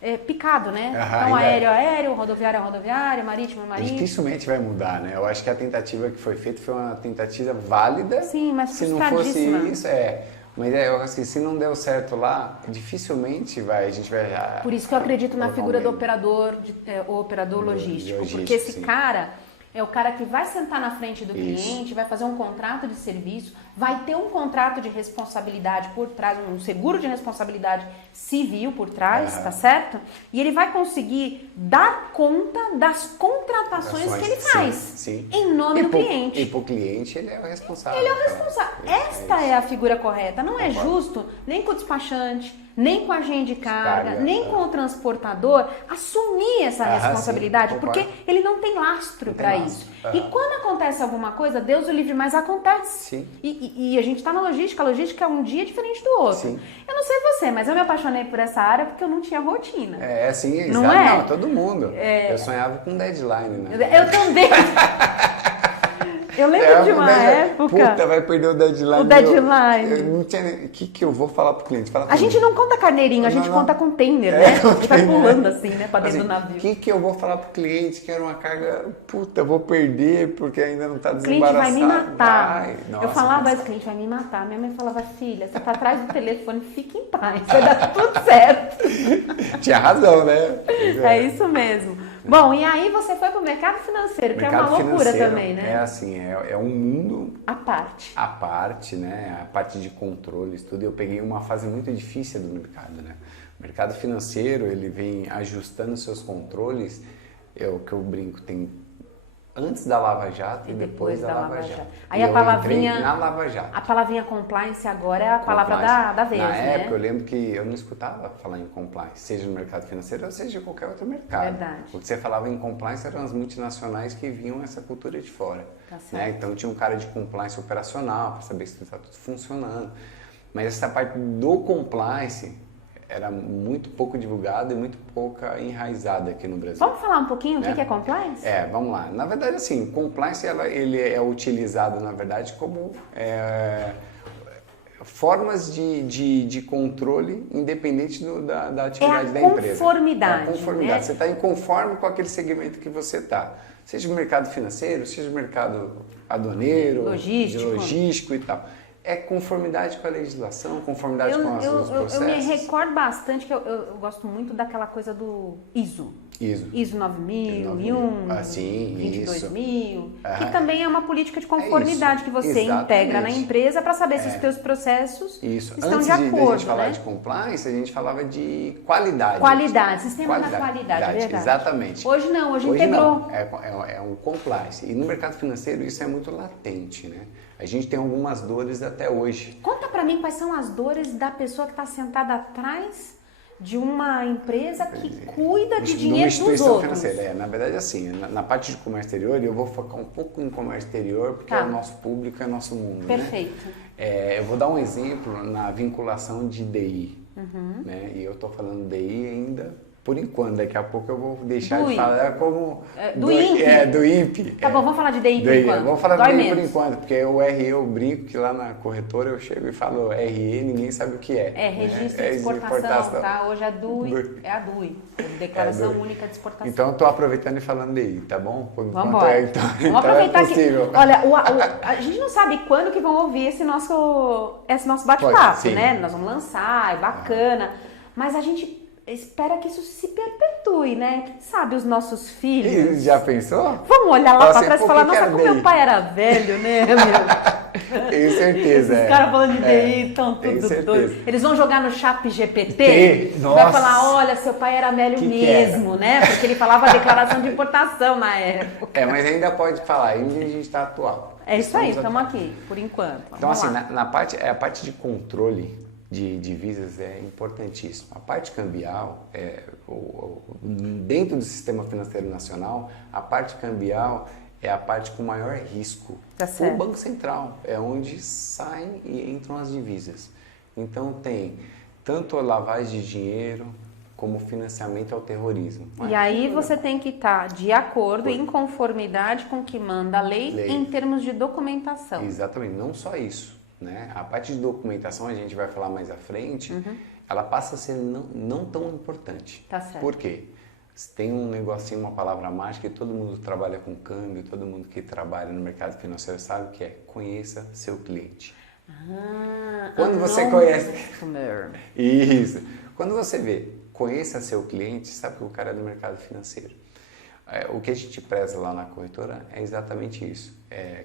é picado, né? Então, aéreo, rodoviário, marítimo. Dificilmente vai mudar, né? Eu acho que a tentativa que foi feita foi uma tentativa válida. Sim, mas se não fosse isso, mas assim, se não deu certo lá, dificilmente a gente vai... Por isso que eu acredito na figura do operador, o operador logístico, porque esse cara é o cara que vai sentar na frente do cliente, vai fazer um contrato de serviço, vai ter um contrato de responsabilidade por trás, um seguro de responsabilidade civil por trás, tá certo? E ele vai conseguir dar conta das contratações que ele faz em nome do cliente. E para o cliente ele é o responsável. Ele é o responsável. Esta é a figura correta. Não é justo nem com o despachante, nem com a agente de carga, nem com o transportador assumir essa responsabilidade, porque ele não tem lastro para isso. E quando acontece alguma coisa, Deus o livre, mas acontece. E a gente está na logística, a logística é um dia diferente do outro. Eu não sei você, mas eu me apaixonei por essa área porque eu não tinha rotina. Não é? Não, todo mundo. Eu sonhava com deadline, né? Eu também. Eu lembro de uma época... Puta, vai perder o deadline. O deadline. Eu não tinha... O que eu vou falar pro cliente? A gente não conta carneirinho, a gente conta container, né? A gente vai pulando assim, né? Pra dentro do navio. O que eu vou falar pro cliente que era uma carga... Puta, eu vou perder porque ainda não tá desembaraçado. O cliente vai me matar. Eu falava isso, o cliente vai me matar. Minha mãe falava, filha, você tá atrás do telefone, fique em paz, vai dar tudo certo. Tinha razão, né? É isso mesmo. Bom, e aí você foi pro mercado financeiro, que é uma loucura também, né? É assim, é um mundo... À parte, né? A parte de controles, tudo. Eu peguei uma fase muito difícil do mercado, né? O mercado financeiro, ele vem ajustando seus controles, é o que eu brinco, tem antes da Lava Jato e depois da Lava Jato. Aí a palavrinha... na Lava Jato. A palavrinha compliance agora é a palavra da vez, Na né? época, eu lembro que eu não escutava falar em compliance, seja no mercado financeiro ou seja em qualquer outro mercado. Verdade. O que você falava em compliance eram as multinacionais que vinham essa cultura de fora. Tá certo. Né? Então tinha um cara de compliance operacional para saber se está tudo funcionando. Mas essa parte do compliance era muito pouco divulgada e muito pouca enraizada aqui no Brasil. Vamos falar um pouquinho o que é compliance? Vamos lá. Na verdade, assim, compliance ele é utilizado, na verdade, como formas de controle independente da atividade da empresa. Conformidade. É a conformidade. Né? Você está inconforme com aquele segmento que você está. Seja o mercado financeiro, seja o mercado aduaneiro, logístico e tal. É conformidade com a legislação, conformidade com os processos. Eu me recordo bastante que eu gosto muito daquela coisa do ISO. ISO 9001, sim, 22000, que também é uma política de conformidade que você integra na empresa para saber se os seus processos estão Antes de acordo. Antes de a gente falar de compliance, a gente falava de qualidade. Sistema da qualidade, é verdade. Exatamente. Hoje não, hoje integrou. Não, é um compliance. E no mercado financeiro isso é muito latente, né? A gente tem algumas dores até hoje. Conta para mim quais são as dores da pessoa que está sentada atrás de uma empresa que cuida de dinheiro dos outros. Financeira. Na verdade, assim, na parte de comércio exterior, eu vou focar um pouco em comércio exterior, porque é o nosso público, é o nosso mundo. Perfeito. Né? Eu vou dar um exemplo na vinculação de DI. Né? E eu estou falando DI ainda por enquanto, daqui a pouco eu vou deixar de falar como... Do INPE. Do INPE. Tá bom, vamos falar de DI por enquanto. Vamos falar de DI por enquanto, porque o RE eu brinco que lá na corretora eu chego e falo RE, ninguém sabe o que é. Registro de exportação, tá? Hoje é a DUI, Declaração Única de Exportação. Então eu tô aproveitando e falando DI, tá bom? Vamos embora. Vamos aproveitar que... Olha, a gente não sabe quando que vão ouvir esse nosso bate-papo, né? Nós vamos lançar, é bacana, mas a gente... espera que isso se perpetue, né? Quem sabe os nossos filhos... E já pensou? Vamos olhar lá pra trás e falar, nossa, como meu pai era velho, né, meu? Tenho certeza. Esses caras falando de DI estão tudo doidos. Eles vão jogar no chat GPT, vai falar, olha, seu pai era velho mesmo, né? Porque ele falava a declaração de importação na época. Mas ainda pode falar, ainda a gente está atual. É isso aí, estamos aqui, por enquanto. Então, assim, a parte de controle de divisas é importantíssimo. A parte cambial, dentro do sistema financeiro nacional, a parte cambial é a parte com maior risco. O Banco Central é onde saem e entram as divisas. Então tem tanto a lavagem de dinheiro como financiamento ao terrorismo. E aí você tem que estar de acordo, em conformidade com o que manda a lei em termos de documentação. Exatamente, não só isso. Né? A parte de documentação, a gente vai falar mais à frente, ela passa a ser não tão importante. Tá certo. Por quê? Tem um negocinho, uma palavra mágica, que todo mundo trabalha com câmbio, todo mundo que trabalha no mercado financeiro sabe que é conheça seu cliente. Quando você conhece... Isso. Quando você vê, conheça seu cliente, sabe que o cara é do mercado financeiro. O que a gente preza lá na corretora é exatamente isso,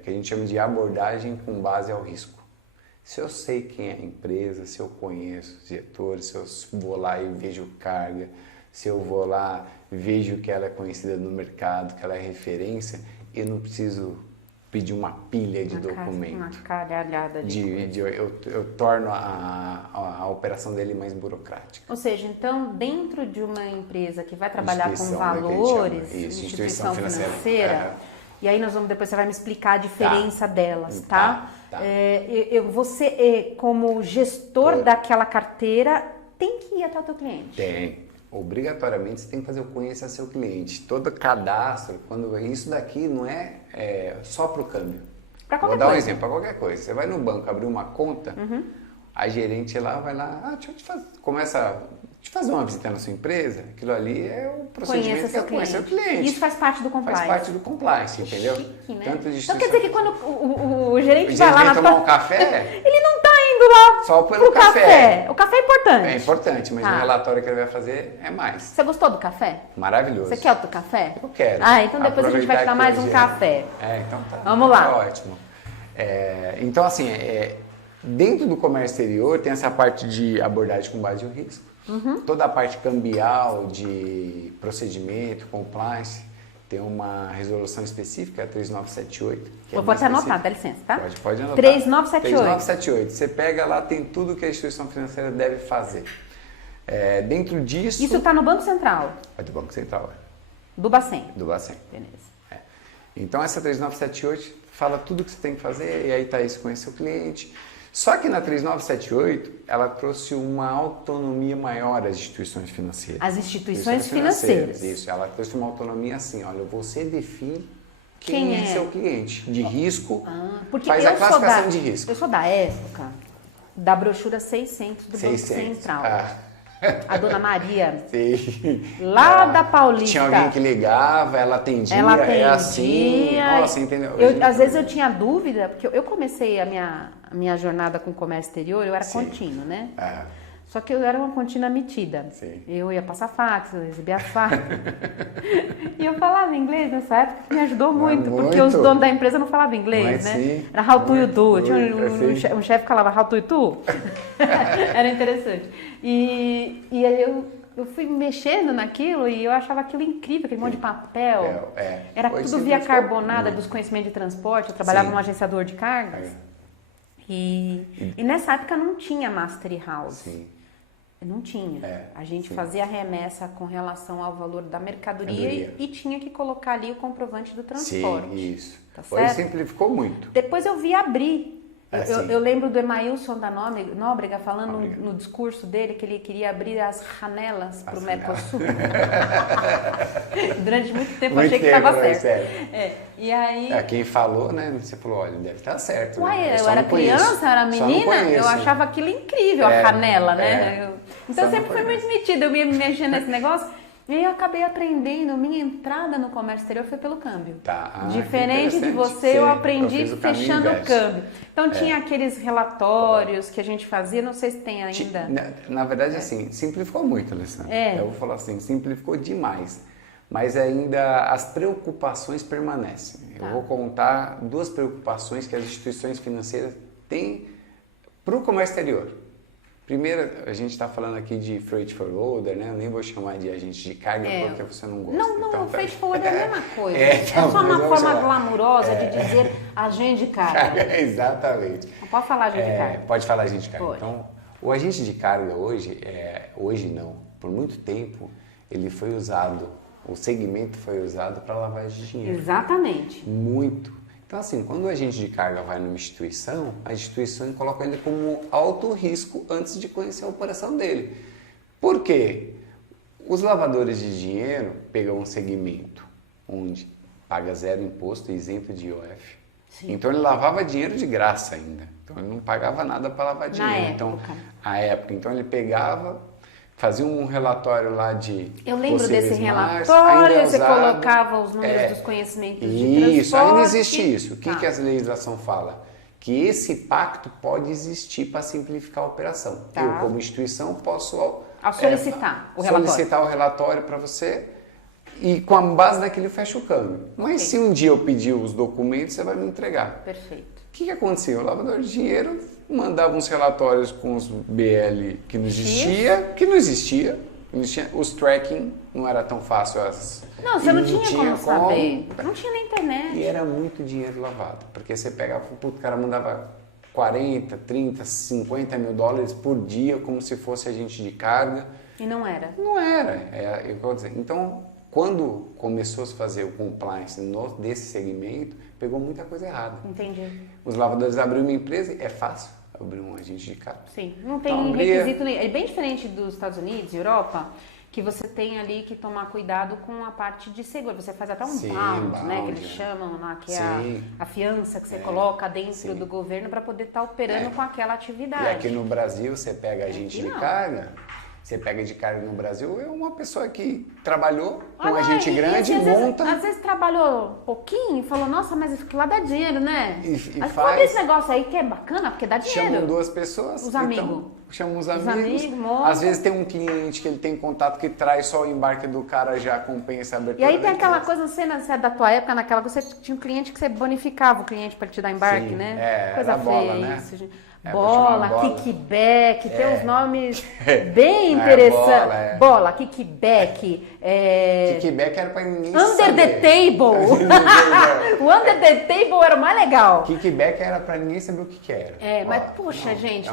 que a gente chama de abordagem com base ao risco. Se eu sei quem é a empresa, se eu conheço os diretores, se eu vou lá e vejo carga, se eu vou lá e vejo que ela é conhecida no mercado, que ela é referência, eu não preciso pedir uma pilha de documento. Uma caralhada de eu torno a operação dele mais burocrática. Ou seja, então, dentro de uma empresa que vai trabalhar com valores, instituição financeira, e aí depois você vai me explicar a diferença delas, tá? Você, como gestor daquela carteira, tem que ir até o teu cliente. Tem. Obrigatoriamente você tem que fazer o conheça seu cliente. Todo cadastro, isso daqui não é só para o câmbio. Vou dar um exemplo, para qualquer coisa. Você vai no banco abrir uma conta, a gerente lá vai lá, deixa eu fazer uma visita na sua empresa, aquilo ali é o procedimento que é conhecer o cliente. Isso faz parte do compliance. Faz parte do compliance, entendeu? Chique, né? Então quer dizer que quando o gerente vai lá tomar um café, ele não está indo lá só pelo café. O café é importante. É importante, mas no relatório que ele vai fazer é mais. Você gostou do café? Maravilhoso. Você quer outro café? Eu quero. Então depois a gente vai te dar mais um café. Então tá. Vamos lá. Tá ótimo. Então assim, dentro do comércio exterior tem essa parte de abordagem com base no risco. Toda a parte cambial de procedimento, compliance, tem uma resolução específica, a 3978. Vou até anotar, dá licença, tá? Pode anotar. 3978. 3978. Você pega lá, tem tudo que a instituição financeira deve fazer. Dentro disso... Isso está no Banco Central? É do Banco Central, Do Bacen? Do Bacen. Beleza. Então, essa 3978 fala tudo o que você tem que fazer, e aí tá isso, conhecer o cliente. Só que na 3978, ela trouxe uma autonomia maior às instituições financeiras. As instituições financeiras. Isso, ela trouxe uma autonomia assim, olha, você define quem é seu cliente, de risco, faz a classificação de risco. Eu sou da época da brochura 600 do Banco Central. A dona Maria, lá da Paulista. Tinha alguém que ligava, ela atendia, é assim. Nossa, entendeu? Às vezes eu tinha dúvida, porque eu comecei a minha jornada com comércio exterior, eu era contínuo, né? Só que eu era uma contínua metida. Sim. Eu ia passar fax, eu recebia fax. E eu falava inglês nessa época, que me ajudou muito, porque os donos da empresa não falavam inglês, né? Sim. Era how to you do. Tinha um chefe que falava how to you do. Era interessante. E aí eu fui mexendo naquilo e eu achava aquilo incrível, aquele monte de papel. Era tudo via carbonada dos conhecimentos de transporte. Eu trabalhava num agenciador de cargas. E nessa época não tinha Mastery House. Sim. Não tinha. A gente fazia remessa com relação ao valor da mercadoria e tinha que colocar ali o comprovante do transporte. Sim, isso. Tá Hoje certo? simplificou muito. Depois eu vi abrir. Sim. Eu lembro do Emailson da Nóbrega falando no discurso dele que ele queria abrir as janelas para o Mercosul. Durante muito tempo eu achei que estava certo. E aí... Quem falou, né? Você falou, olha, deve estar certo. Uai, né? eu era criança, eu era menina, eu achava aquilo incrível, a canela, né? Então eu sempre fui muito metida, eu ia mexer nesse negócio. E aí eu acabei aprendendo, minha entrada no comércio exterior foi pelo câmbio. Diferente de você, eu aprendi fechando o câmbio. Então tinha aqueles relatórios que a gente fazia, não sei se tem ainda. Na verdade, assim, simplificou muito, Alessandra. Eu vou falar assim, simplificou demais. Mas ainda as preocupações permanecem. Eu vou contar 2 preocupações que as instituições financeiras têm para o comércio exterior. Primeiro, a gente está falando aqui de freight forwarder, né? Eu nem vou chamar de agente de carga porque você não gosta. Não, então, o freight forwarder é a mesma coisa. É só uma forma glamurosa de dizer agente de carga. Exatamente. Não pode falar agente de carga. Pode falar agente de carga. Pode. Então, o agente de carga hoje não, por muito tempo, ele foi usado, o segmento foi usado para lavagem de dinheiro. Exatamente. Muito. Então, assim, quando o agente de carga vai numa instituição, a instituição coloca ele como alto risco antes de conhecer a operação dele. Por quê? Os lavadores de dinheiro pegam um segmento onde paga 0 imposto, isento de IOF. Sim. Então, ele lavava dinheiro de graça ainda. Então, ele não pagava nada para lavar dinheiro. Na época. Então, ele pegava... Fazia um relatório lá de... Eu lembro desse relatório, você colocava os números dos conhecimentos de transporte. Isso, ainda existe isso. O que a legislação fala? Que esse pacto pode existir para simplificar a operação. Eu, como instituição, posso... solicitar o relatório. Solicitar o relatório para você e com a base daquilo fecha o câmbio. Mas se um dia eu pedir os documentos, você vai me entregar. Perfeito. O que aconteceu? O lavador de dinheiro mandava uns relatórios com os BL que não existia. Os tracking não era tão fácil. Não, você não tinha como saber. Não tinha na internet. E era muito dinheiro lavado. Porque você pegava, o cara mandava 40, 30, 50 mil dólares por dia, como se fosse agente de carga. E não era? Não era. Então, quando começou a se fazer o compliance desse segmento, pegou muita coisa errada. Entendi. Os lavadores abriram uma empresa, é fácil abrir um agente de carga. Sim, não tem requisito nenhum. É bem diferente dos Estados Unidos, Europa, que você tem ali que tomar cuidado com a parte de seguro. Você faz até um bound, né, que eles chamam lá, que é a fiança que você coloca dentro do governo para poder estar operando com aquela atividade. E aqui no Brasil, você pega agente de carga... Você pega de carga no Brasil, é uma pessoa que trabalhou com um agente grande e monta... Às vezes trabalhou pouquinho e falou, nossa, mas isso lá dá dinheiro, né? E mas faz... esse negócio aí que é bacana, porque dá dinheiro. Chamam 2 pessoas. Os amigos. Chamam os amigos. Às vezes tem um cliente que ele tem contato que traz só o embarque do cara, já compensa a abertura. E aí tem aquela coisa, não sei se é da tua época, naquela que você tinha um cliente que você bonificava o cliente para te dar embarque, né? Coisa feia bola, né? Isso, gente. Bola, kickback, tem uns nomes bem interessantes. Bola, kickback. Kickback era pra ninguém Under the table. O under the table era o mais legal. Kickback era pra ninguém saber o que era. Mas poxa, gente,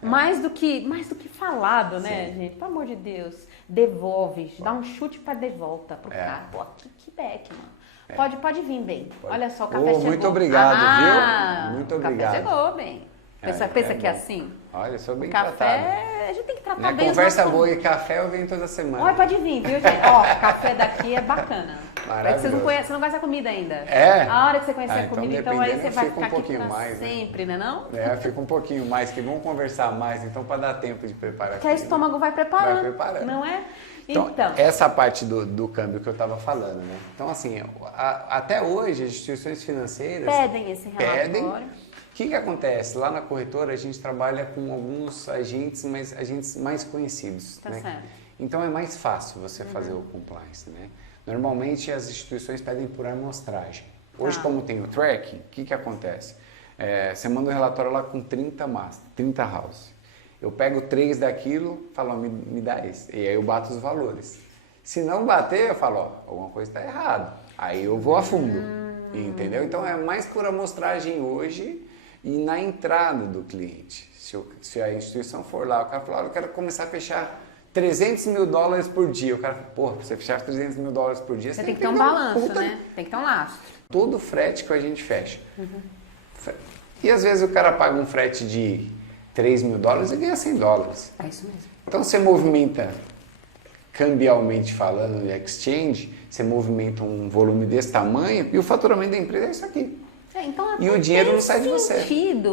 mais do que falado, né, gente? Pelo amor de Deus. Devolve, dá um chute pra de volta pro cara. Pô, kickback, mano. Pode vir bem. Olha só, o café chegou. Muito obrigado, viu? Muito obrigado. O café chegou bem. Pensa que é assim? Olha, eu sou bem café, tratado. A gente tem que tratar bem. Conversa boa e café eu venho toda semana. Olha, pode vir, viu, gente? Ó, café daqui é bacana. Maravilhoso. Você não conhece a comida ainda. A hora que você conhecer a comida, então aí você vai ficar aqui pra mais, sempre, né não? Fica um pouquinho mais, que vamos conversar mais, então para dar tempo de preparar. Que o estômago vai preparando. Vai preparando. Não é? Então, essa parte do câmbio que eu estava falando, né? Então, assim, até hoje as instituições financeiras pedem esse relatório. que acontece? Lá na corretora a gente trabalha com alguns agentes, mas agentes mais conhecidos. Tá né? certo. Então é mais fácil você fazer o compliance. Né? Normalmente as instituições pedem por amostragem. Hoje, como tem o tracking, o que acontece? Você manda um relatório lá com 30 house. Eu pego 3 daquilo, falo, me dá esse. E aí eu bato os valores. Se não bater, eu falo, ó, alguma coisa está errada. Aí eu vou a fundo, entendeu? Então é mais por amostragem hoje e na entrada do cliente. Se a instituição for lá, o cara fala, eu quero começar a fechar $300 mil por dia. O cara fala, pô, pra você fechar $300 mil por dia, Você tem que ter um balanço, né? Tem que ter um lastro. Todo frete que a gente fecha. E às vezes o cara paga um frete de $3 mil e ganha $100. É isso mesmo. Então você movimenta, cambialmente falando, no exchange, você movimenta um volume desse tamanho e o faturamento da empresa é isso aqui. Então, E o dinheiro não sai de você.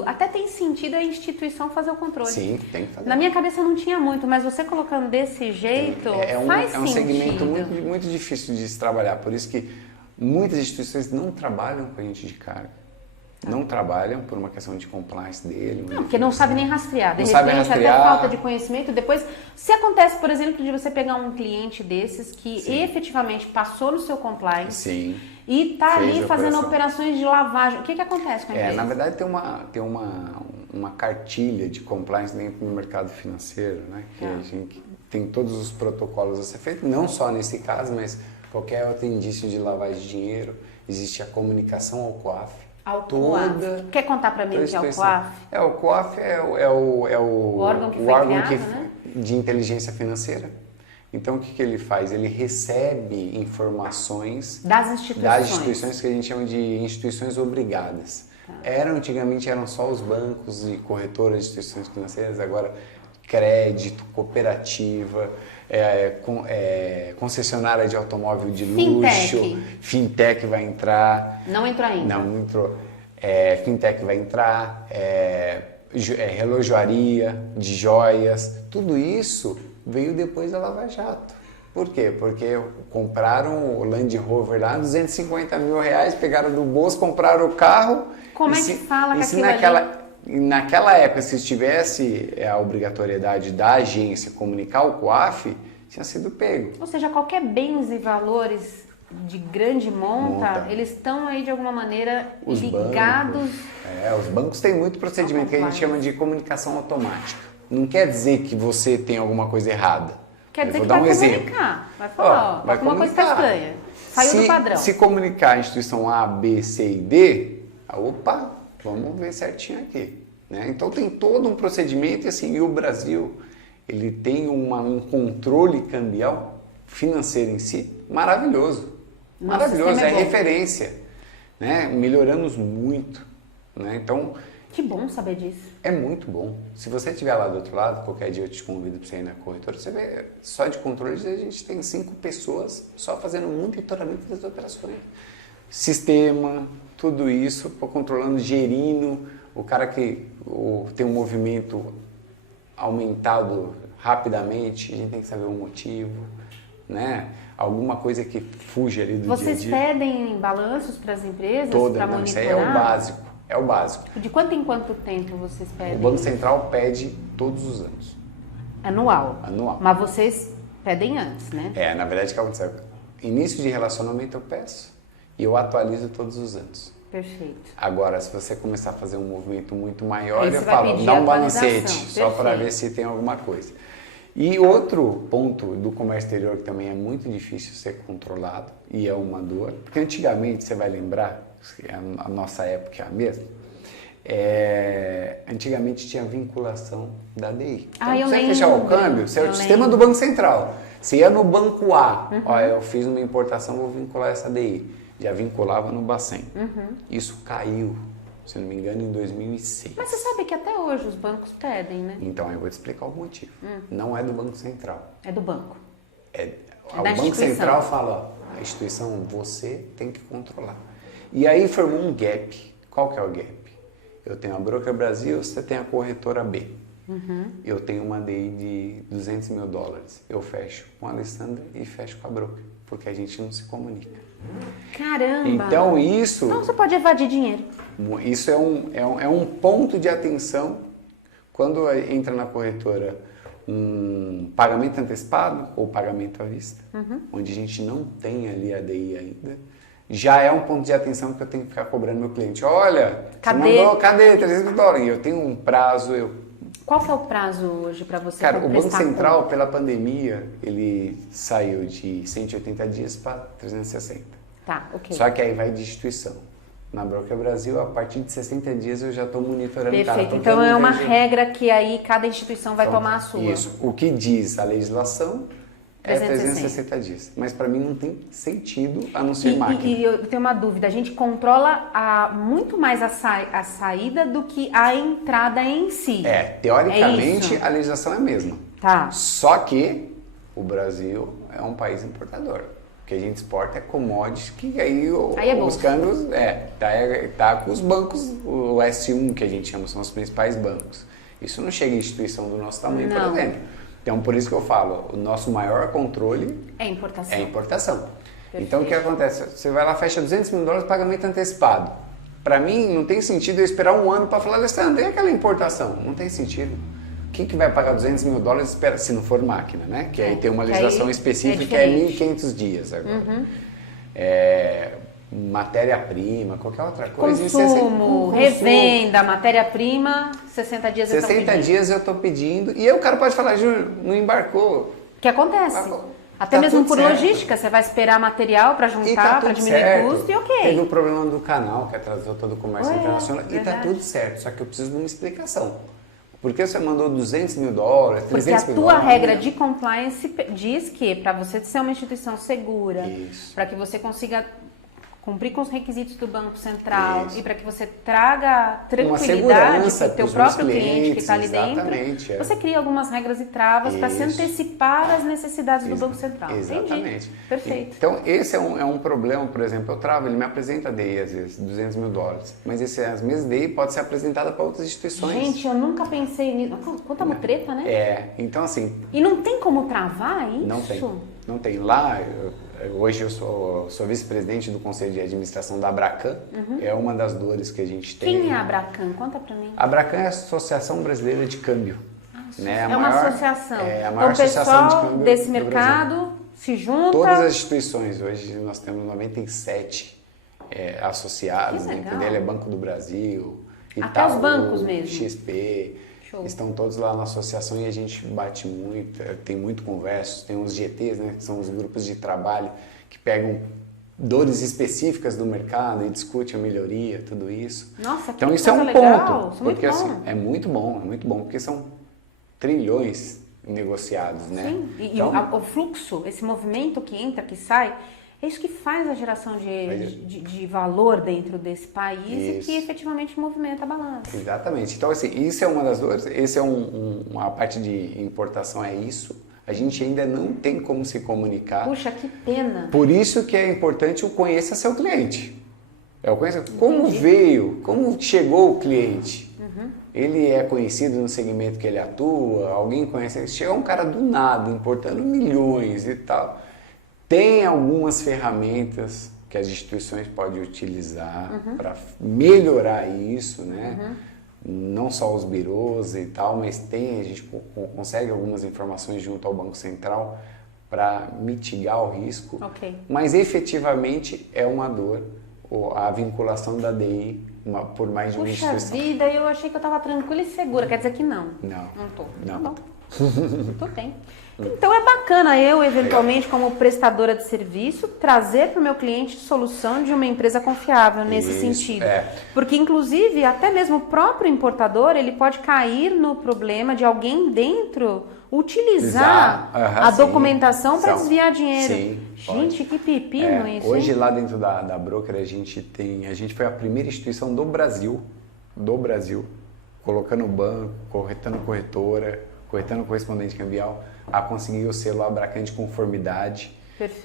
Até tem sentido a instituição fazer o controle. Sim, tem que fazer. Na minha cabeça não tinha muito, mas você colocando desse jeito faz sentido. É um segmento muito difícil de se trabalhar. Por isso que muitas instituições não trabalham com agente de carga. Não trabalham por uma questão de compliance dele. Não, porque não sabe nem rastrear. De Não sabe repente, rastrear. até falta de conhecimento. Depois, se acontece, por exemplo, de você pegar um cliente desses que efetivamente passou no seu compliance Sim. e está Fez ali a fazendo operação. operações de lavagem, o que acontece com a empresa? Na verdade tem uma cartilha de compliance dentro do mercado financeiro, né? Que a gente tem todos os protocolos a ser feito, não só nesse caso, mas qualquer outro indício de lavagem de dinheiro. Existe a comunicação ao COAF. Quer contar para mim o que é o COAF? O COAF é o órgão que foi criado, né? de inteligência financeira. Então, o que ele faz? Ele recebe informações das instituições que a gente chama de instituições obrigadas. Antigamente eram só os bancos e corretoras de instituições financeiras, agora crédito, cooperativa, concessionária de automóvel de luxo, fintech vai entrar. Não entrou ainda? Não entrou. Fintech vai entrar, relojoaria de joias, tudo isso veio depois da Lava Jato. Por quê? Porque compraram o Land Rover lá, R$250 mil, pegaram do bolso, compraram o carro. Como é que fala que aquilo ali... Naquela época, se tivesse a obrigatoriedade da agência comunicar o COAF, tinha sido pego. Ou seja, qualquer bens e valores de grande monta. Eles estão aí de alguma maneira ligados... Os bancos têm muito procedimento que a gente chama de comunicação automática. Não quer dizer que você tem alguma coisa errada. Quer dizer que vai comunicar. Vai falar, alguma coisa está estranha. Saiu do padrão. Se comunicar a instituição A, B, C e D, vamos ver certinho aqui. Né? Então tem todo um procedimento e o Brasil ele tem um controle cambial financeiro em si maravilhoso. Maravilhoso, é referência. Né? Melhoramos muito. Né? Então, que bom saber disso. É muito bom. Se você estiver lá do outro lado, qualquer dia eu te convido para você ir na corretora, você vê, só de controle a gente tem 5 pessoas só fazendo monitoramento das operações. Sistema, tudo isso, controlando, gerindo, o cara que tem um movimento aumentado rapidamente, a gente tem que saber o motivo, né? Alguma coisa que fuja ali do dia a dia. Vocês pedem balanços para as empresas para monitorar? Isso aí é o básico. É o básico. De quanto em quanto tempo vocês pedem? O Banco Central pede todos os anos. Anual? Anual. Mas vocês pedem antes, né? Na verdade, o que aconteceu? Início de relacionamento eu peço e eu atualizo todos os anos. Perfeito. Agora, se você começar a fazer um movimento muito maior, eu falo, dá um balancete, só para ver se tem alguma coisa. E outro ponto do comércio exterior que também é muito difícil ser controlado e é uma dor, porque antigamente, você vai lembrar, a nossa época é a mesma, antigamente tinha vinculação da DI. Então, eu você lembro. fechar o câmbio, você é o sistema do Banco Central. Você ia no banco A, eu fiz uma importação, vou vincular essa DI. Já vinculava no Bacen. Isso caiu, se não me engano, em 2006. Mas você sabe que até hoje os bancos pedem, né? Então, eu vou te explicar o motivo. Não é do Banco Central. É do banco. O Banco Central fala, a instituição, você tem que controlar. E aí formou um gap. Qual que é o gap? Eu tenho a Broker Brasil, você tem a corretora B. Eu tenho uma DI de $200 mil. Eu fecho com a Alessandra e fecho com a Broker. porque a gente não se comunica. Caramba! Então isso... Então você pode evadir dinheiro. Isso é um ponto de atenção quando entra na corretora um pagamento antecipado ou pagamento à vista, onde a gente não tem ali a DI ainda. Já é um ponto de atenção que eu tenho que ficar cobrando meu cliente. Olha, cadê $300? E eu tenho um prazo. Qual que é o prazo hoje para você? Cara, o Banco Central, pela pandemia, ele saiu de 180 dias para 360. Tá, ok. Só que aí vai de instituição. Na Broker Brasil, a partir de 60 dias eu já estou monitorando o cara. Perfeito. Então é uma regra que aí cada instituição vai tomar a sua. Isso. O que diz a legislação é 360 dias. Mas para mim não tem sentido a não ser máquina. E eu tenho uma dúvida. A gente controla muito mais a saída do que a entrada em si. Teoricamente a legislação é a mesma. Tá. Só que o Brasil é um país importador. O que a gente exporta é commodities que aí os câmbios tá com os bancos, o S1 que a gente chama, são os principais bancos. Isso não chega em instituição do nosso tamanho, por exemplo. Então, por isso que eu falo, o nosso maior controle é importação. Perfeito. Então, o que acontece? Você vai lá, fecha $200 mil, pagamento antecipado. Para mim, não tem sentido eu esperar um ano para falar, Alessandro, tem aquela importação. Não tem sentido. Quem que vai pagar $200 mil se não for máquina, né? Que aí tem uma legislação específica que é 1.500 dias agora. Matéria-prima, qualquer outra coisa. Consumo, revenda, matéria-prima, 60 dias eu estou pedindo. 60 dias eu estou pedindo. E aí o cara pode falar, Júlio, não embarcou. O que acontece? Até mesmo por logística, você vai esperar material para juntar, para diminuir o custo e ok. Teve o problema do canal, que atrasou todo o comércio internacional. E tá tudo certo, só que eu preciso de uma explicação. Por que você mandou $200 mil, $300 mil? Porque a tua regra de compliance diz que para você ser uma instituição segura, para que você consiga cumprir com os requisitos do Banco Central e para que você traga tranquilidade para o teu próprio cliente que está ali dentro, você cria algumas regras e travas para se antecipar às necessidades do Banco Central. Exatamente. Entendi. Perfeito. Então, esse é um problema, por exemplo, eu travo, ele me apresenta a DI às vezes, $200 mil, mas as mesmas DI pode ser apresentada para outras instituições. Gente, eu nunca pensei nisso. Quanta mutreta, né? Então assim... E não tem como travar isso? Não tem. Lá... Hoje eu sou vice-presidente do Conselho de Administração da Abracan, é uma das dores que a gente tem. Quem é a Abracan? Conta pra mim. A Abracan é a Associação Brasileira de Câmbio. Né? Uma associação. É a maior associação de câmbio desse mercado se junta. Todas as instituições, hoje nós temos 97 associados, entendeu? Ele é Banco do Brasil, Itaú, até os bancos mesmo. XP. Estão todos lá na associação e a gente bate muito, tem muito conversos, tem os GTs, né, que são os grupos de trabalho que pegam dores específicas do mercado e discutem a melhoria, tudo isso. Nossa, então isso é um ponto, porque assim, é muito bom, porque são trilhões negociados, né? Sim, então, o fluxo, esse movimento que entra, que sai, é isso que faz a geração de valor dentro desse país e que efetivamente movimenta a balança. Exatamente. Então, assim, isso é uma das dores, esse é uma parte de importação, é isso. A gente ainda não tem como se comunicar. Puxa, que pena. Por isso que é importante o conheça seu cliente. Como veio, como chegou o cliente. Ele é conhecido no segmento que ele atua, alguém conhece, chega um cara do nada, importando milhões e tal. Tem algumas ferramentas que as instituições podem utilizar para melhorar isso, né? Não só os birôs e tal, mas a gente consegue algumas informações junto ao Banco Central para mitigar o risco. Mas efetivamente é uma dor a vinculação da DI por mais de uma instituição. Puxa vida, eu achei que eu estava tranquila e segura, quer dizer que não. Não tô. Não. Tá bom. Tô bem. Então é bacana eu, eventualmente, como prestadora de serviço, trazer para o meu cliente solução de uma empresa confiável nesse sentido. Porque, inclusive, até mesmo o próprio importador, ele pode cair no problema de alguém dentro utilizar a documentação para desviar dinheiro. Sim, gente, que pepino isso. Hoje, lá dentro da Broker, a gente foi a primeira instituição do Brasil, colocando banco, corretando corretora, corretando correspondente cambial, a conseguir o selo Abracan de conformidade,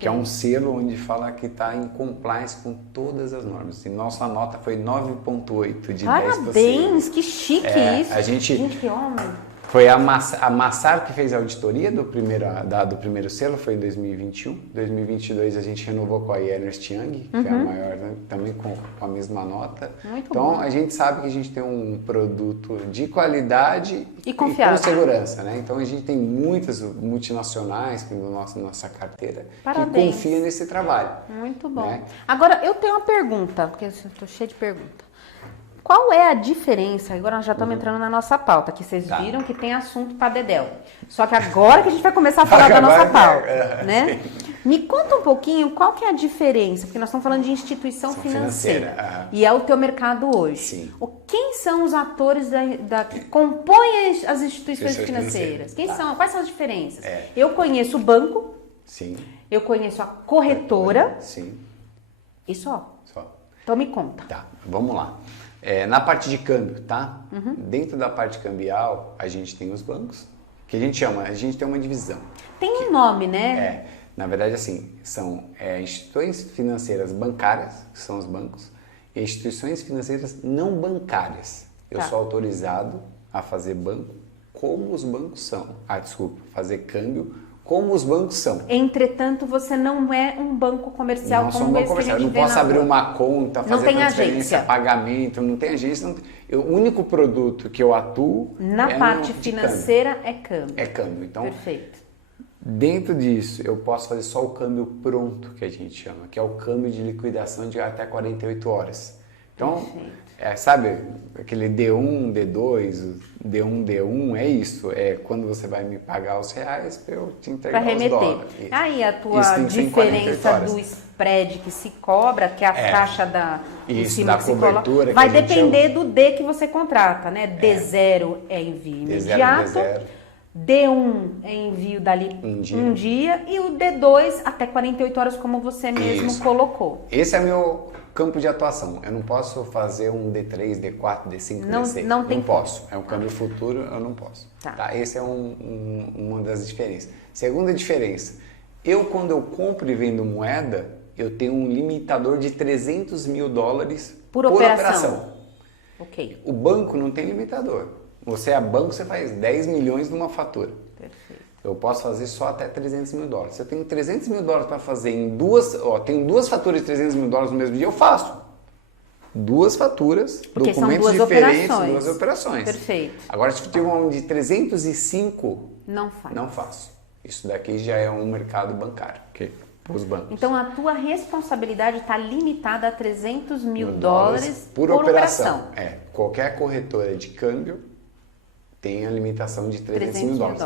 que é um selo onde fala que está em compliance com todas as normas. E nossa nota foi 9,8 de 10%. Parabéns, que chique isso. Gente, que homem. Foi a Massar que fez a auditoria do primeiro selo, foi em 2021. 2022 a gente renovou com a Ernst Young, que é a maior, né? Também com a mesma nota. Muito então bom. a gente sabe que a gente tem um produto de qualidade E confiável. com segurança, né? Então a gente tem muitas multinacionais na nossa carteira Parabéns. que confiam nesse trabalho. Muito bom. Né? Agora, eu tenho uma pergunta, porque eu estou cheia de perguntas. Qual é a diferença? Agora nós já estamos entrando na nossa pauta, que vocês viram que tem assunto para dedéu. Só que agora que a gente vai começar a falar da nossa pauta, né? Me conta um pouquinho qual que é a diferença, porque nós estamos falando de instituição financeira. E é o teu mercado hoje. Sim. Quem são os atores que compõem as instituições financeiras? Quem são? Quais são as diferenças? Eu conheço o banco, Sim. eu conheço a corretora, Sim. e só. Só. Então me conta. Tá, vamos lá. Na parte de câmbio, tá? Dentro da parte cambial, a gente tem os bancos, que a gente tem uma divisão. Tem um nome, né? Na verdade, assim, são instituições financeiras bancárias, que são os bancos, e instituições financeiras não bancárias. Eu sou autorizado a fazer banco como os bancos são. Fazer câmbio como os bancos são. Entretanto, você não é um banco comercial Não sou como um banco esse que a comercial. Eu gente não vê posso na abrir rua. uma conta, fazer tem transferência, agência. pagamento, não tem agência. O único produto que eu atuo Na parte financeira é câmbio. é câmbio. Então, Perfeito. dentro disso, eu posso fazer só o câmbio pronto, que a gente chama, que é o câmbio de liquidação de até 48 horas. Então, sabe, aquele D1, D2, D1, D1, é isso. É quando você vai me pagar os reais para eu te entregar Para os remeter. dólares. Aí a tua Isso tem que ser em 48 diferença horas. do spread que se cobra, que é a taxa em Isso, cima da que se cobertura coloca, que vai a gente depender do D que você contrata, né? D0 é envio imediato. D0. D1 é envio dali um dia e o D2 até 48 horas, como você mesmo colocou. Esse é meu campo de atuação. Eu não posso fazer um D3, D4, D5, D6. Não tem posso. É um câmbio futuro, eu não posso. Tá? Esse é uma das diferenças. Segunda diferença. Quando eu compro e vendo moeda, eu tenho um limitador de $300 mil por operação. Ok. O banco não tem limitador. Você é banco, você faz 10 milhões numa fatura. Perfeito. Eu posso fazer só até $300 mil. Se eu tenho $300 mil para fazer tenho duas faturas de $300 mil no mesmo dia, eu faço. Duas faturas, porque documentos são duas diferentes, operações. duas operações. Perfeito. Agora, se eu tiver um de 305, não faz. Não faço. Isso daqui já é um mercado bancário, os bancos. Então, a tua responsabilidade está limitada a $300 mil por operação. Qualquer corretora de câmbio tem a limitação de $300 mil.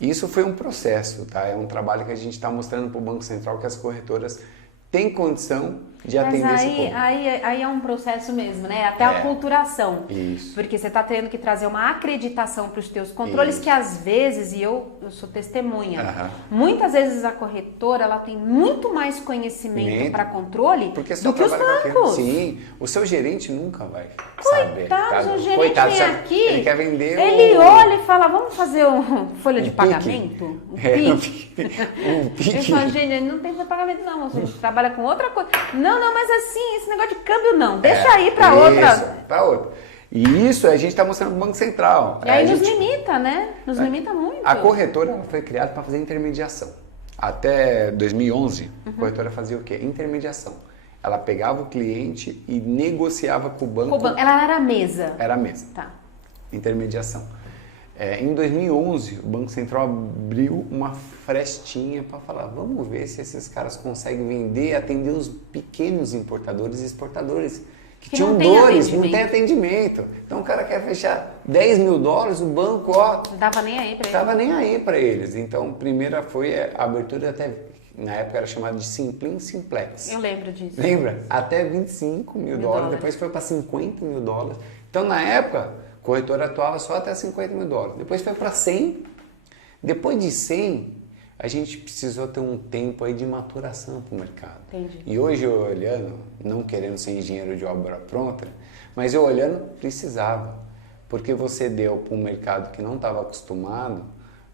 Isso foi um processo, tá? É um trabalho que a gente está mostrando para o Banco Central que as corretoras têm condição de atender esse público. Aí é um processo mesmo, né? Até a aculturação. Isso. Porque você está tendo que trazer uma acreditação para os teus controles, que às vezes, e eu sou testemunha, muitas vezes a corretora ela tem muito mais conhecimento para controle do que os bancos. Sim, o seu gerente nunca vai saber. Coitado, o gerente vem aqui, ele quer vender ele olha e fala, vamos fazer folha de pagamento? PIC. Eu falo, gente, não tem folha de pagamento não, a gente trabalha com outra coisa. Não, mas assim, esse negócio de câmbio não, deixa aí para outra. E isso a gente está mostrando para o Banco Central. E aí nos limita, né? Nos limita muito. A corretora foi criada para fazer intermediação. Até 2011, a corretora fazia o quê? Intermediação. Ela pegava o cliente e negociava com o banco. Ela era a mesa. Era a mesa. Tá. Intermediação. Em 2011, o Banco Central abriu uma frestinha para falar, vamos ver se esses caras conseguem vender, atender os pequenos importadores e exportadores que tinham dores, não tem atendimento. Então o cara quer fechar $10 mil, o banco, não dava nem aí para eles. Tava nem aí para eles. Então, primeira foi a abertura até, na época era chamada de Simplim Simplex. Eu lembro disso. Lembra? Até $25 mil, depois foi para $50 mil. Então, na época, a corretora atuava só até $50 mil. Depois foi para 100. Depois de 100, a gente precisou ter um tempo aí de maturação para o mercado. Entendi. E hoje eu olhando, não querendo ser engenheiro de obra pronta, mas eu olhando, precisava. Porque você deu para um mercado que não estava acostumado,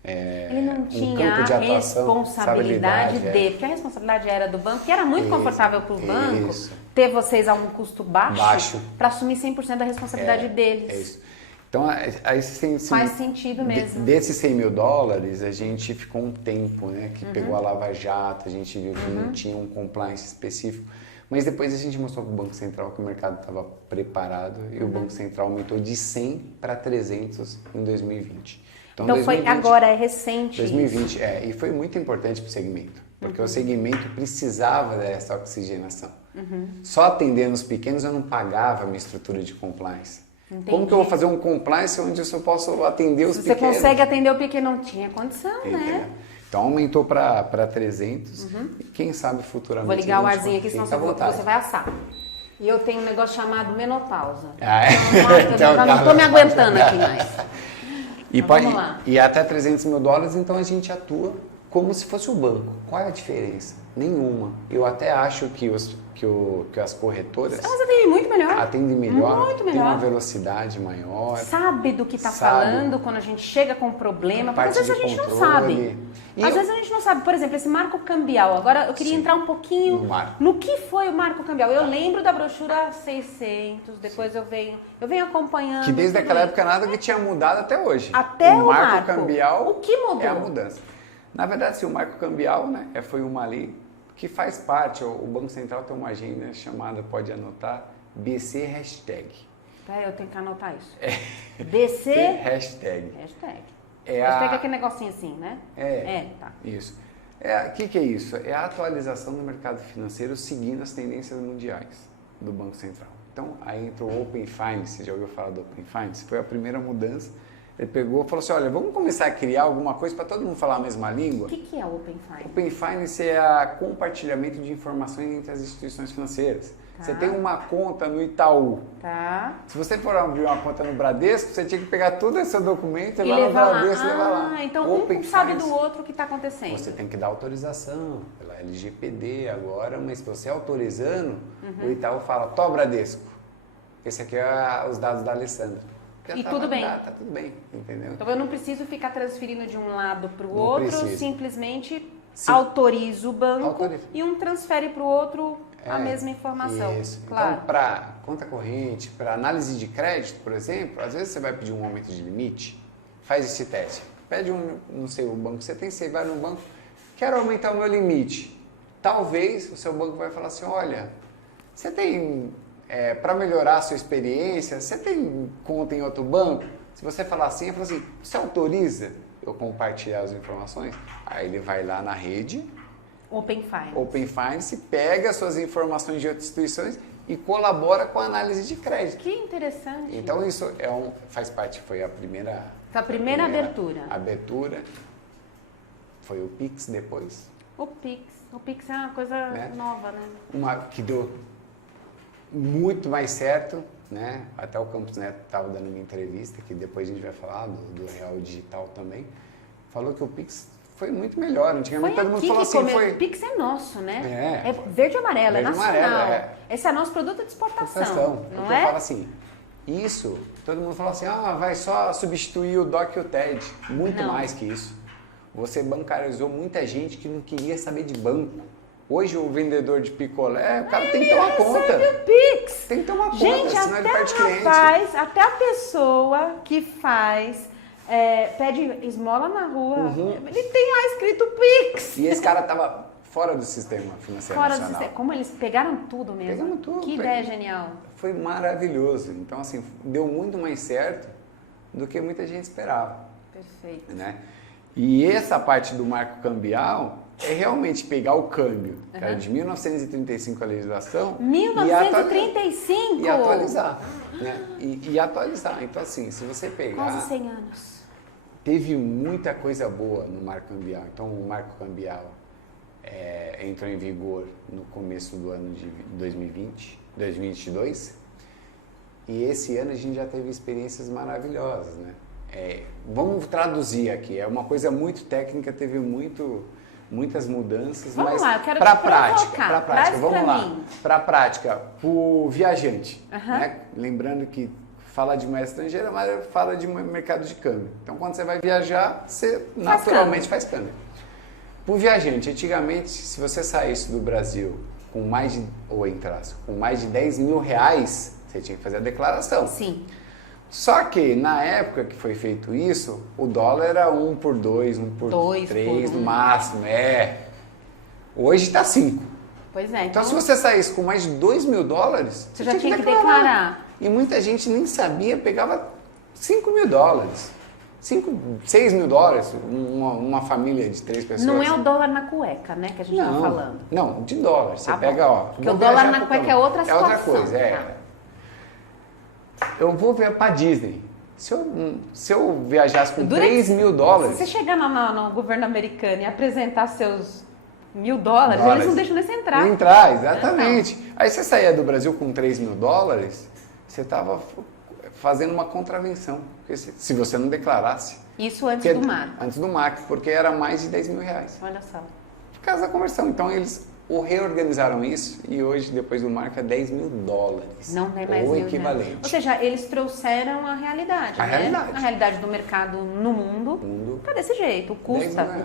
ele não tinha campo de atuação, responsabilidade dele, porque a responsabilidade era do banco, que era muito confortável para o banco ter vocês a um custo baixo para assumir 100% da responsabilidade deles. É isso. Então, aí assim, faz sentido mesmo. Desses 100 mil dólares, a gente ficou um tempo, né? Que pegou a Lava Jato, a gente viu que não tinha um compliance específico. Mas depois a gente mostrou para o Banco Central que o mercado estava preparado e o Banco Central aumentou de 100 para 300 em 2020. Então 2020, foi agora, é recente 2020, e foi muito importante para o segmento, porque o segmento precisava dessa oxigenação. Só atendendo os pequenos eu não pagava a minha estrutura de compliance. Entendi. Como que eu vou fazer um compliance onde eu só posso atender os pequenos? Você consegue atender o pequeno, não tinha condição, né? Então aumentou para 300 e quem sabe futuramente... Vou ligar o arzinho aqui, senão você vai assar. E eu tenho um negócio chamado menopausa. Então, eu já não estou me aguentando aqui mais. Vamos lá. E até 300 mil dólares, então a gente atua como se fosse o banco. Qual é a diferença? Nenhuma. Eu até acho que as corretoras... Elas atendem muito melhor. Atendem melhor, muito melhor. Tem uma velocidade maior. Sabe do que está falando quando a gente chega com um problema. Porque às vezes a gente não sabe. Às vezes a gente não sabe. Por exemplo, esse marco cambial. Agora eu queria entrar um pouquinho no que foi o marco cambial. Eu lembro da brochura 600, depois eu venho acompanhando. Que desde aquela época nada que tinha mudado até hoje. Até o marco cambial. O que mudou? É a mudança. Na verdade, o marco cambial, né, foi uma lei que faz parte, o Banco Central tem uma agenda chamada, pode anotar, BC hashtag. Eu tenho que anotar isso. BC hashtag. Hashtag é aquele negocinho assim, né? Tá. Isso. O que é isso? É a atualização do mercado financeiro seguindo as tendências mundiais do Banco Central. Então, aí entrou o Open Finance, já ouviu falar do Open Finance? Foi a primeira mudança. Ele pegou e falou assim, olha, vamos começar a criar alguma coisa para todo mundo falar a mesma língua? O que é o Open Finance? Open Finance é o compartilhamento de informações entre as instituições financeiras. Você tem uma conta no Itaú. Se você for abrir uma conta no Bradesco, você tinha que pegar todo esse seu documento e levar no Bradesco e levar lá. Então um sabe do outro o que está acontecendo. Você tem que dar autorização pela LGPD agora, mas se você autorizando, o Itaú fala, Bradesco, esse aqui é os dados da Alessandra. E tudo bem. Tá tudo bem, entendeu? Então eu não preciso ficar transferindo de um lado para o outro, simplesmente autorizo o banco e um transfere para o outro a mesma informação. Isso. Claro. Então, para conta corrente, para análise de crédito, por exemplo, às vezes você vai pedir um aumento de limite, faz esse teste. Pede não sei, o banco, você vai no banco, quero aumentar o meu limite. Talvez o seu banco vai falar assim, olha, você tem... para melhorar a sua experiência, você tem conta em outro banco? Se você falar assim, eu falo assim, você autoriza eu compartilhar as informações? Aí ele vai lá na rede, Open Finance, pega suas informações de outras instituições e colabora com a análise de crédito. Que interessante. Então isso faz parte, foi a primeira... Foi a primeira abertura. Abertura, foi o Pix depois. O Pix é uma coisa nova, né? Que deu muito mais certo, né? Até o Campos Neto estava dando uma entrevista, que depois a gente vai falar do Real Digital também, falou que o Pix foi muito melhor. Antigamente todo mundo falou assim, o Pix é nosso, né? É verde e amarelo, verde é nacional. Amarelo, Esse é nosso produto de exportação, não é? Eu falo assim, isso, todo mundo fala assim, vai só substituir o DOC e o TED. Muito mais que isso. Você bancarizou muita gente que não queria saber de banco. Hoje o vendedor de picolé, o cara tem que ter uma conta. O Pix. Tem que ter uma conta, gente, senão ele perde cliente. Até a pessoa que pede esmola na rua, ele tem lá escrito Pix. E esse cara tava fora do sistema financeiro nacional. Do sistema. Como eles pegaram tudo mesmo. Pegamos tudo. Que ideia genial. Foi maravilhoso. Então, assim, deu muito mais certo do que muita gente esperava. Perfeito. Né? E essa parte do marco cambial é realmente pegar o câmbio, que era de 1935 a legislação, 1935? E atualizar. Né? E atualizar. Então, assim, se você pegar... Quase 100 anos. Teve muita coisa boa no marco cambial. Então, o marco cambial entrou em vigor no começo do ano de 2022. E esse ano a gente já teve experiências maravilhosas, né? Vamos traduzir aqui. É uma coisa muito técnica, teve muitas mudanças. Vamos lá, eu quero para prática, vamos lá. Mim. Para prática, para o viajante. Né? Lembrando que fala de moeda estrangeira, mas fala de mercado de câmbio. Então, quando você vai viajar, você naturalmente faz câmbio. Para o viajante, antigamente, se você saísse do Brasil com mais de 10 mil reais, você tinha que fazer a declaração. Sim. Só que na época que foi feito isso, o dólar era 1 por 2, 1 por 3 no máximo. Hoje está 5. Pois é. Então se você saísse com mais de 2 mil dólares, você já tinha que declarar. E muita gente nem sabia, pegava 5 mil dólares. 6 mil dólares, uma família de 3 pessoas. Não é o dólar na cueca, né, que a gente está falando. Não, de dólar. Você pega, ó. Porque o dólar na cueca é outra situação. É outra coisa, Eu vou ver para Disney. Se eu viajasse com 3 mil dólares... Se você chegar no governo americano e apresentar seus $1.000, eles não deixam nem você entrar. Nem entrar, exatamente. Aí você saía do Brasil com 3 mil dólares, você estava fazendo uma contravenção. Se você não declarasse. Isso antes do MAC. Antes do MAC, porque era mais de 10 mil reais. Olha só. Por causa da conversão. Então eles reorganizaram isso e hoje, depois do MAC, é 10 mil dólares. Não tem mais ou equivalente. Ou seja, eles trouxeram a realidade. A realidade do mercado no mundo tá desse jeito. O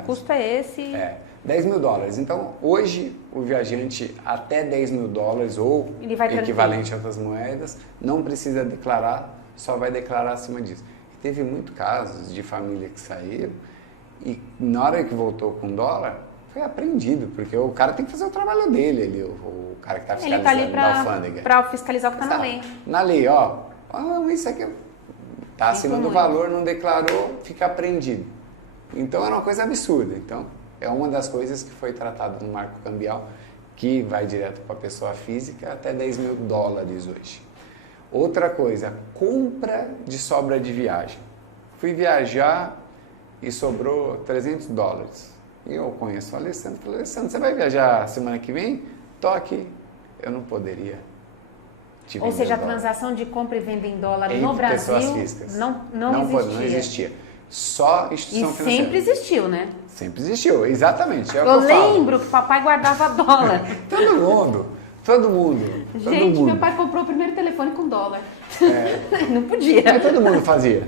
custo é esse. 10 mil dólares. Então, hoje, o viajante até 10 mil dólares ou equivalente a outras moedas, não precisa declarar, só vai declarar acima disso. E teve muitos casos de família que saíram e na hora que voltou com dólar, foi apreendido, porque o cara tem que fazer o trabalho dele, o cara que está fiscalizando da alfândega. Para fiscalizar o que está na lei. Na lei, isso aqui está acima do valor, não declarou, fica apreendido. Então, era uma coisa absurda. Então, é uma das coisas que foi tratada no marco cambial, que vai direto para a pessoa física, até 10 mil dólares hoje. Outra coisa, compra de sobra de viagem. Fui viajar e sobrou 300 dólares. E eu conheço o Alessandro. Falei, Alessandro, você vai viajar semana que vem? Tô aqui. Eu não poderia. Ou seja, a transação de compra e venda em dólar no Brasil não existia. Só instituição financeira. Sempre existiu, né? Sempre existiu, exatamente. Eu lembro que papai guardava dólar. Todo mundo. Gente, meu pai comprou o primeiro telefone com dólar. Não podia. Mas todo mundo fazia.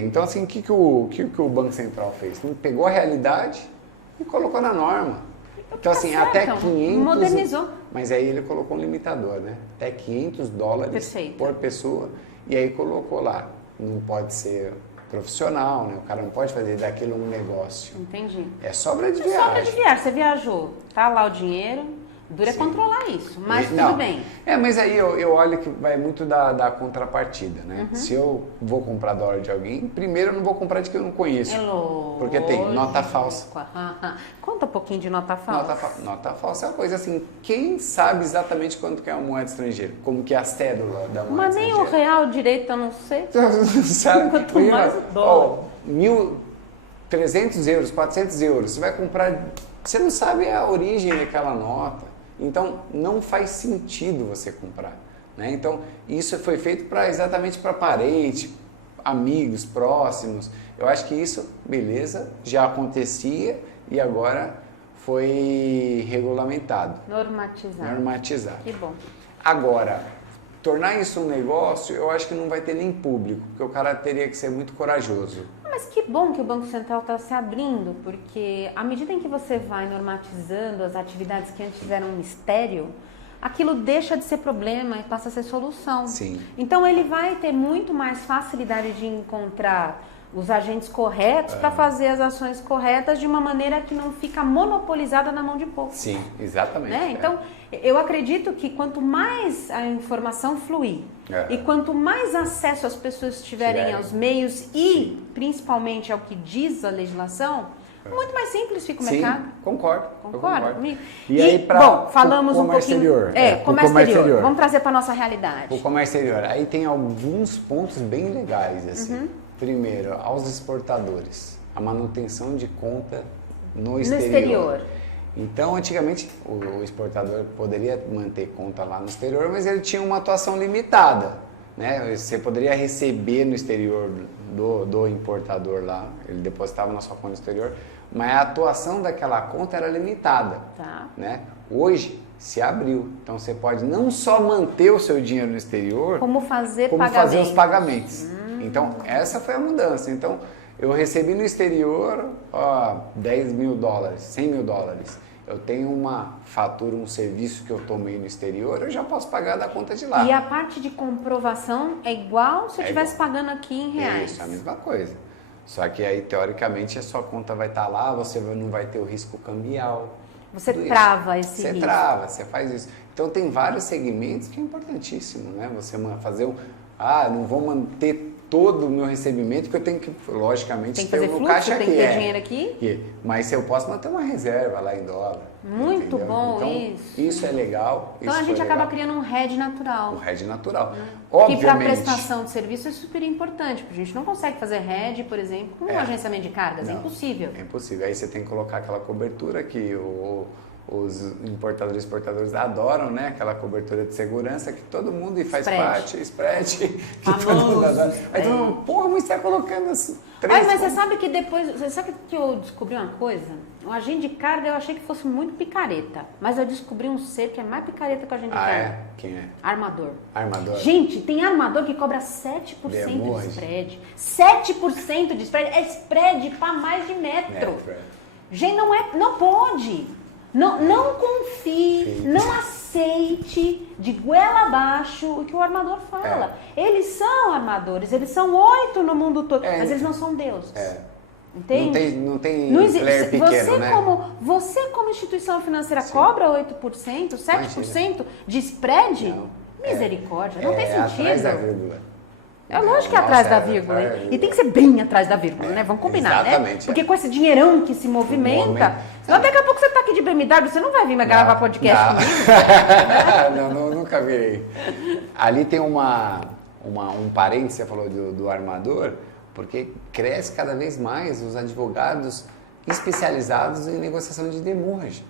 Então, assim, o que o Banco Central fez? Ele pegou a realidade e colocou na norma. Então, assim, até 500... Modernizou. Mas aí ele colocou um limitador, né? Até 500 dólares por pessoa. E aí colocou lá. Não pode ser profissional, né? O cara não pode fazer daquilo um negócio. Entendi. É sobra de viagem. Sobra de viagem. Você viajou, tá lá o dinheiro, dura é controlar isso, mas tudo bem. Mas aí eu olho que vai muito da contrapartida, né? Se eu vou comprar dólar de alguém, primeiro eu não vou comprar de quem eu não conheço. Porque tem nota falsa. Conta um pouquinho de nota falsa. Nota falsa é uma coisa assim, quem sabe exatamente quanto que é uma moeda estrangeira? Como que é a cédula da moeda mas estrangeira? Nem o real direito eu não sei. Sabe? Quanto mais o dólar. 300 euros, 400 euros, você vai comprar, você não sabe a origem daquela nota. Então, não faz sentido você comprar. Né? Então, isso foi feito exatamente para parente, amigos, próximos. Eu acho que isso, beleza, já acontecia e agora foi regulamentado. Normatizado. Que bom. Agora, tornar isso um negócio, eu acho que não vai ter nem público, porque o cara teria que ser muito corajoso. Mas que bom que o Banco Central está se abrindo, porque à medida em que você vai normatizando as atividades que antes eram um mistério, aquilo deixa de ser problema e passa a ser solução. Sim. Então ele vai ter muito mais facilidade de encontrar os agentes corretos para fazer as ações corretas de uma maneira que não fica monopolizada na mão de poucos. Sim, exatamente. Né? Então, eu acredito que quanto mais a informação fluir e quanto mais acesso as pessoas tiverem aos meios e principalmente ao que diz a legislação, muito mais simples fica o mercado. Sim, concordo. E aí, falamos um pouquinho... Comércio exterior. Vamos trazer para a nossa realidade. O comércio exterior. Aí tem alguns pontos bem legais, assim. Primeiro, aos exportadores. A manutenção de conta no exterior. Então, antigamente, o exportador poderia manter conta lá no exterior, mas ele tinha uma atuação limitada. Né? Você poderia receber no exterior do importador lá, ele depositava na sua conta no exterior, mas a atuação daquela conta era limitada. Né? Hoje, se abriu. Então, você pode não só manter o seu dinheiro no exterior, como fazer os pagamentos. Então, essa foi a mudança. Então, eu recebi no exterior 10 mil dólares, 100 mil dólares. Eu tenho uma fatura, um serviço que eu tomei no exterior, eu já posso pagar da conta de lá. E a parte de comprovação é igual se eu estivesse pagando aqui em reais? Isso, é a mesma coisa. Só que aí, teoricamente, a sua conta vai estar lá, você não vai ter o risco cambial. Você trava esse risco. Você trava, você faz isso. Então, tem vários segmentos que é importantíssimo, né? Você fazer não vou manter todo o meu recebimento, porque eu tenho que, logicamente, tem que fazer fluxo, caixa tem que ter dinheiro aqui. Mas eu posso manter uma reserva lá em dólar. Muito entendeu? bom então, isso. Isso é legal. Então a gente acaba criando um hedge natural. Um hedge natural. Que para prestação de serviço é super importante, porque a gente não consegue fazer hedge, por exemplo, com um agenciamento de cargas, é impossível. É impossível. Aí você tem que colocar aquela cobertura que os importadores e exportadores adoram, né? Aquela cobertura de segurança que todo mundo faz parte, spread, que todo mundo adora. Aí todo mundo, porra, mas você está colocando assim, mas você sabe que depois, você sabe que eu descobri uma coisa? O agente de carga eu achei que fosse muito picareta, mas eu descobri um ser que é mais picareta que o agente de carga. É? Quem é? Armador. Armador? Gente, tem armador que cobra 7% de spread. 7% de spread é spread para mais de metro. Gente, não pode. Não confie, não aceite de goela abaixo o que o armador fala. Eles são armadores, eles são 8 no mundo todo, mas eles não são deuses. Entende? Não tem player pequeno, né? Você como instituição financeira cobra 8%, 7% de spread? Não. Misericórdia, não tem sentido. Atrás da vírgula. É lógico que é atrás da vírgula. E tem que ser bem atrás da vírgula, né? Vamos combinar, exatamente, né? Porque com esse dinheirão que se movimenta... Daqui a pouco você tá aqui de BMW, você não vai vir gravar podcast comigo? Não, nunca virei. Ali tem um parênteses, você falou do armador, porque cresce cada vez mais os advogados especializados em negociação de demurrage.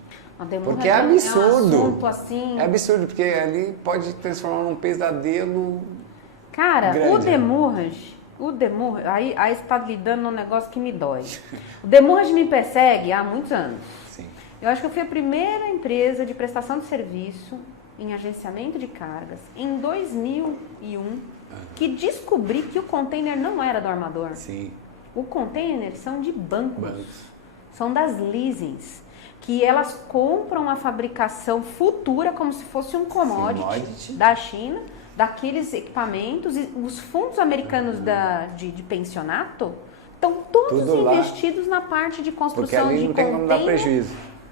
Porque é absurdo. É um assunto assim... É absurdo, porque ali pode transformar num pesadelo... Cara, grande. o demurrage, aí você está lidando num negócio que me dói. O demurrage me persegue há muitos anos. Sim. Eu acho que eu fui a primeira empresa de prestação de serviço em agenciamento de cargas em 2001 que descobri que o container não era do armador. Sim. O container são de bancos. São das leasings, que elas compram a fabricação futura como se fosse um commodity da China, daqueles equipamentos, e os fundos americanos de pensionato estão todos investidos na parte de construção de container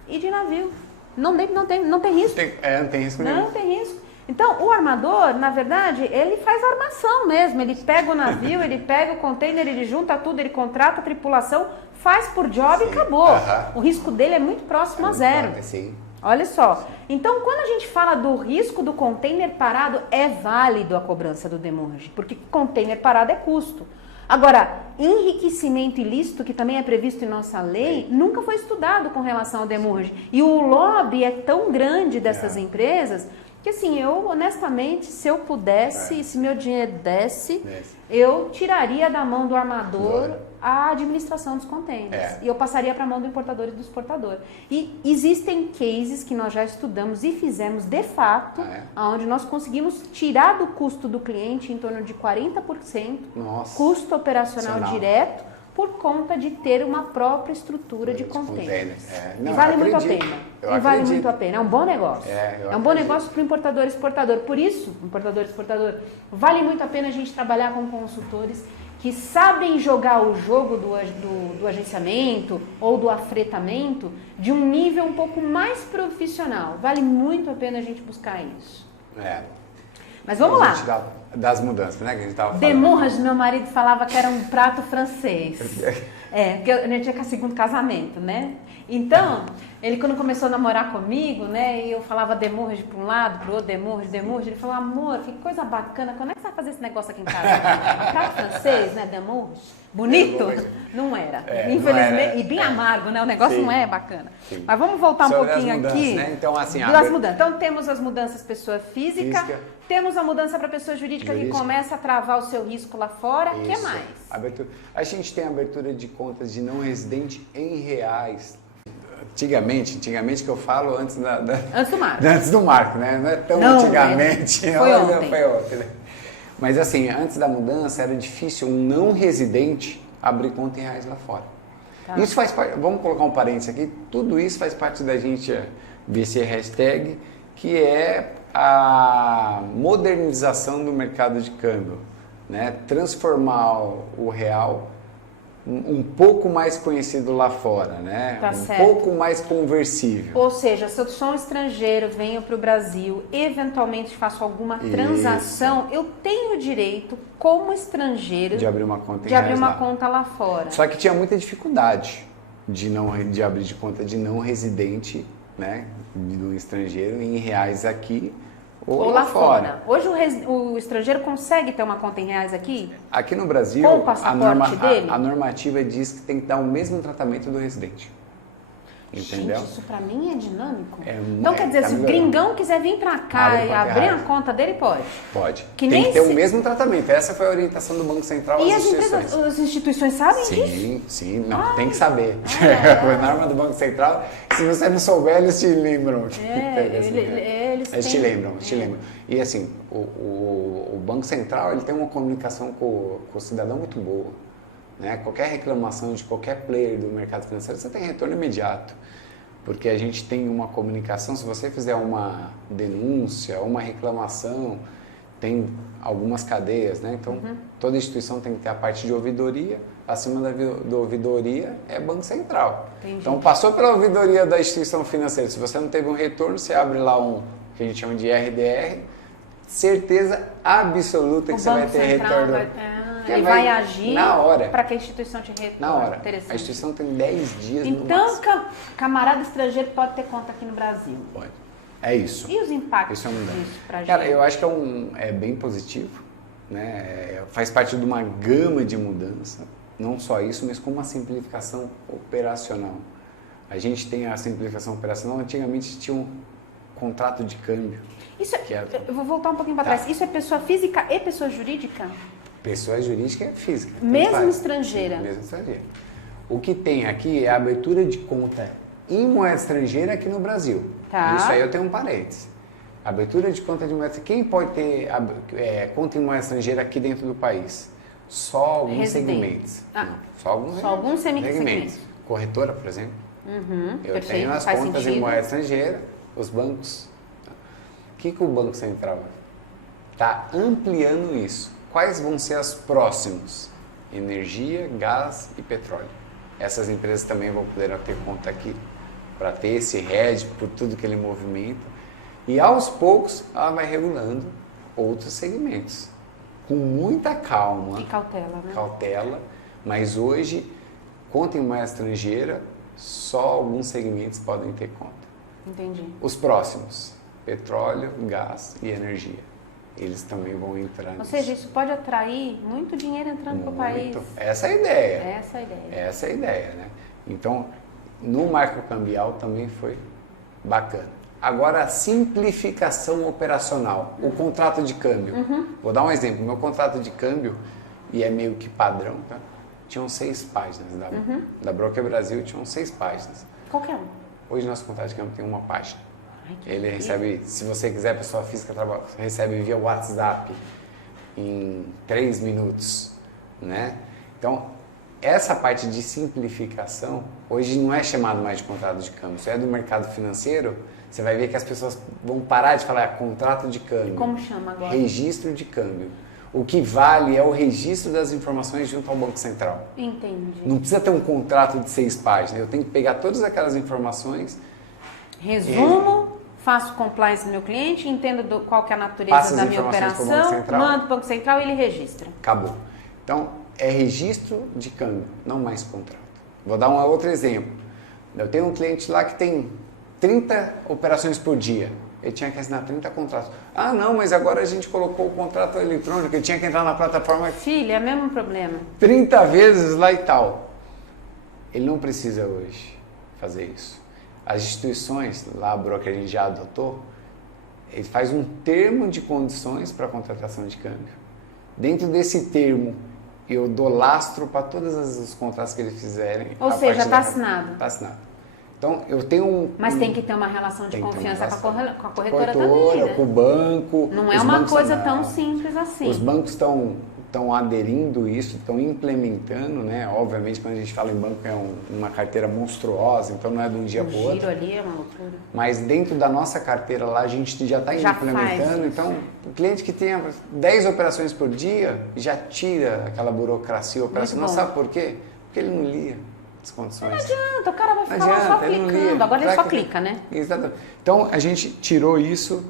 e de navio. Não tem risco. Não tem risco nenhum. Não tem risco. Então, o armador, na verdade, ele faz armação mesmo. Ele pega o navio, ele pega o container, ele junta tudo, ele contrata a tripulação, faz por job e acabou. O risco dele é muito próximo a zero. Olha só, então quando a gente fala do risco do container parado, é válido a cobrança do demurrage, porque container parado é custo. Agora, enriquecimento ilícito, que também é previsto em nossa lei, nunca foi estudado com relação ao demurrage. E o lobby é tão grande dessas empresas que, assim, eu honestamente, se eu pudesse, se meu dinheiro desse, eu tiraria da mão do armador a administração dos containers. E eu passaria para a mão do importador e do exportador. E existem cases que nós já estudamos e fizemos de fato, onde nós conseguimos tirar do custo do cliente em torno de 40%, custo operacional direto, por conta de ter uma própria estrutura de containers. E vale muito a pena. Vale muito a pena. É um bom negócio. É um bom negócio para o importador e exportador. Por isso, importador e exportador, vale muito a pena a gente trabalhar com consultores que sabem jogar o jogo do agenciamento ou do afretamento de um nível um pouco mais profissional. Vale muito a pena a gente buscar isso. Mas vamos lá. Das mudanças, né, que a gente estava falando. Demurrage, meu marido falava que era um prato francês. Porque a gente é com o segundo casamento, né? Então, ele quando começou a namorar comigo, né, e eu falava demurrage para um lado, para o outro, demurrage, ele falou, amor, que coisa bacana, quando é que você vai fazer esse negócio aqui em casa? Prato francês, né, demurrage? Bonito? Não era. Infelizmente, não era. E bem amargo, né? O negócio não é bacana. Mas vamos voltar um pouquinho aqui. Né? Então, assim, das mudanças. Então, temos as mudanças pessoa física. Temos a mudança para pessoa jurídica que começa a travar o seu risco lá fora. O que mais? A gente tem a abertura de contas de não residente em reais. Antigamente que eu falo antes antes do marco. Antes do marco, né? Não é tão antigamente. Foi ontem. Né? Mas assim, antes da mudança era difícil um não residente abrir conta em reais lá fora. Tá. Isso faz parte, vamos colocar um parênteses aqui, tudo isso faz parte da gente VC Hashtag, que é a modernização do mercado de câmbio, né? Transformar o real um pouco mais conhecido lá fora, né? Tá um certo. pouco mais conversível. Ou seja, se eu sou um estrangeiro, venho para o Brasil, eventualmente faço alguma transação, eu tenho o direito, como estrangeiro, De abrir uma conta em de abrir reais uma lá. conta lá fora. Só que tinha muita dificuldade de abrir de conta de não residente, né? Do estrangeiro em reais aqui ou lá fora. Hoje o estrangeiro consegue ter uma conta em reais aqui? Aqui no Brasil, Com o passaporte dele? a normativa diz que tem que dar o mesmo tratamento do residente. Entendeu? Gente, isso pra mim é dinâmico. Então Quer dizer, se o gringão quiser vir pra cá Abre e conta abrir reais. a conta dele, pode. Pode. Que tem nem que ter se- o mesmo tratamento. Essa foi a orientação do Banco Central E às as instituições. empresas, as instituições sabem disso? Sim, sim, não, tem que saber. Foi norma do Banco Central. Se você não souber, eles te lembram. Eles te lembram. E assim, o Banco Central ele tem uma comunicação com o cidadão muito boa. Né? Qualquer reclamação de qualquer player do mercado financeiro, você tem retorno imediato. Porque a gente tem uma comunicação, se você fizer uma denúncia, uma reclamação, tem algumas cadeias, né? Então, toda instituição tem que ter a parte de ouvidoria, acima da ouvidoria é Banco Central. Entendi. Então, passou pela ouvidoria da instituição financeira, se você não teve um retorno, você abre lá um, que a gente chama de RDR, certeza absoluta que você vai ter retorno. Ele vai agir na hora. para que a instituição te retorne. Na hora. Interessante. A instituição tem 10 dias no Então, máximo. camarada estrangeiro pode ter conta aqui no Brasil. Pode. É isso. E os impactos Isso é um disso pra gente? Cara, eu acho que é bem positivo, né? Faz parte de uma gama de mudança, não só isso, mas com uma simplificação operacional. A gente tem a simplificação operacional, antigamente tinha um contrato de câmbio. Isso que é- eu vou voltar um pouquinho para trás. Isso é pessoa física e pessoa jurídica? Pessoa jurídica e física. tanto Mesmo faz. estrangeira? Mesmo estrangeira. O que tem aqui é a abertura de conta em moeda estrangeira aqui no Brasil. Tá. Isso aí eu tenho um parênteses. Abertura de conta de moeda. Quem pode ter conta em moeda estrangeira aqui dentro do país? Só alguns Residente. segmentos. Ah. Não, só alguns alguns segmentos. Corretora, por exemplo. Eu perfeito, tenho as faz contas em sentido. moeda estrangeira, os bancos. O que o Banco Central está ampliando isso? Quais vão ser as próximos? Energia, gás e petróleo. Essas empresas também vão poder ter conta aqui para ter esse hedge por tudo que ele movimenta. E aos poucos ela vai regulando outros segmentos. Com muita calma. E cautela, né? Cautela, mas hoje, conta em moeda estrangeira, só alguns segmentos podem ter conta. Entendi. Os próximos, petróleo, gás e energia. Eles também vão entrar Ou nisso. seja, isso pode atrair muito dinheiro entrando para o país. Essa é a ideia. Essa é a ideia. Essa é a ideia, né? Então, no marco cambial também foi bacana. Agora, a simplificação operacional, o contrato de câmbio. Vou dar um exemplo. Meu contrato de câmbio, e é meio que padrão, tá? Tinham 6 páginas. Da Broker Brasil tinham 6 páginas. Qualquer um. Hoje nosso contrato de câmbio tem uma página. Ai, que Ele incrível. recebe, se você quiser, pessoa física, recebe via WhatsApp em 3 minutos, né? Então, essa parte de simplificação, hoje não é chamado mais de contrato de câmbio. Isso é do mercado financeiro, você vai ver que as pessoas vão parar de falar contrato de câmbio. Como chama agora? Registro de câmbio. O que vale é o registro das informações junto ao Banco Central. Entendi. Não precisa ter um contrato de 6 páginas. Eu tenho que pegar todas aquelas informações. Resumo, faço compliance do meu cliente, entendo qual que é a natureza Passa as da minha informações pro Banco operação, Central. mando para o Banco Central e ele registra. Acabou. Então, é registro de câmbio, não mais contrato. Vou dar um outro exemplo. Eu tenho um cliente lá que tem 30 operações por dia. Ele tinha que assinar 30 contratos. Ah, não, mas agora a gente colocou o contrato eletrônico, ele tinha que entrar na plataforma Filha, é o mesmo problema. 30 vezes lá e tal. Ele não precisa hoje fazer isso. As instituições, lá a broker a gente já adotou, ele faz um termo de condições para a contratação de câmbio. Dentro desse termo, eu dou lastro para todos os contratos que eles fizerem. Ou a seja, partir está da- assinado. Está assinado. Então, eu tenho Mas tem que ter uma relação de tem que ter uma confiança com relação. a corretora também, né? com o banco. Não é Os uma bancos coisa não. tão simples assim. Os bancos estão estão aderindo isso, estão implementando, né? Obviamente, quando a gente fala em banco, é uma carteira monstruosa, então não é de um dia para o outro. O giro ali é uma loucura. Mas dentro da nossa carteira lá, a gente já está implementando. Então, o cliente que tenha 10 operações por dia, já tira aquela burocracia operacional. Sabe por quê? Porque ele não lia as condições. Não adianta, o cara vai ficar lá só clicando. Agora ele só clica, né? Exatamente. Então, a gente tirou isso,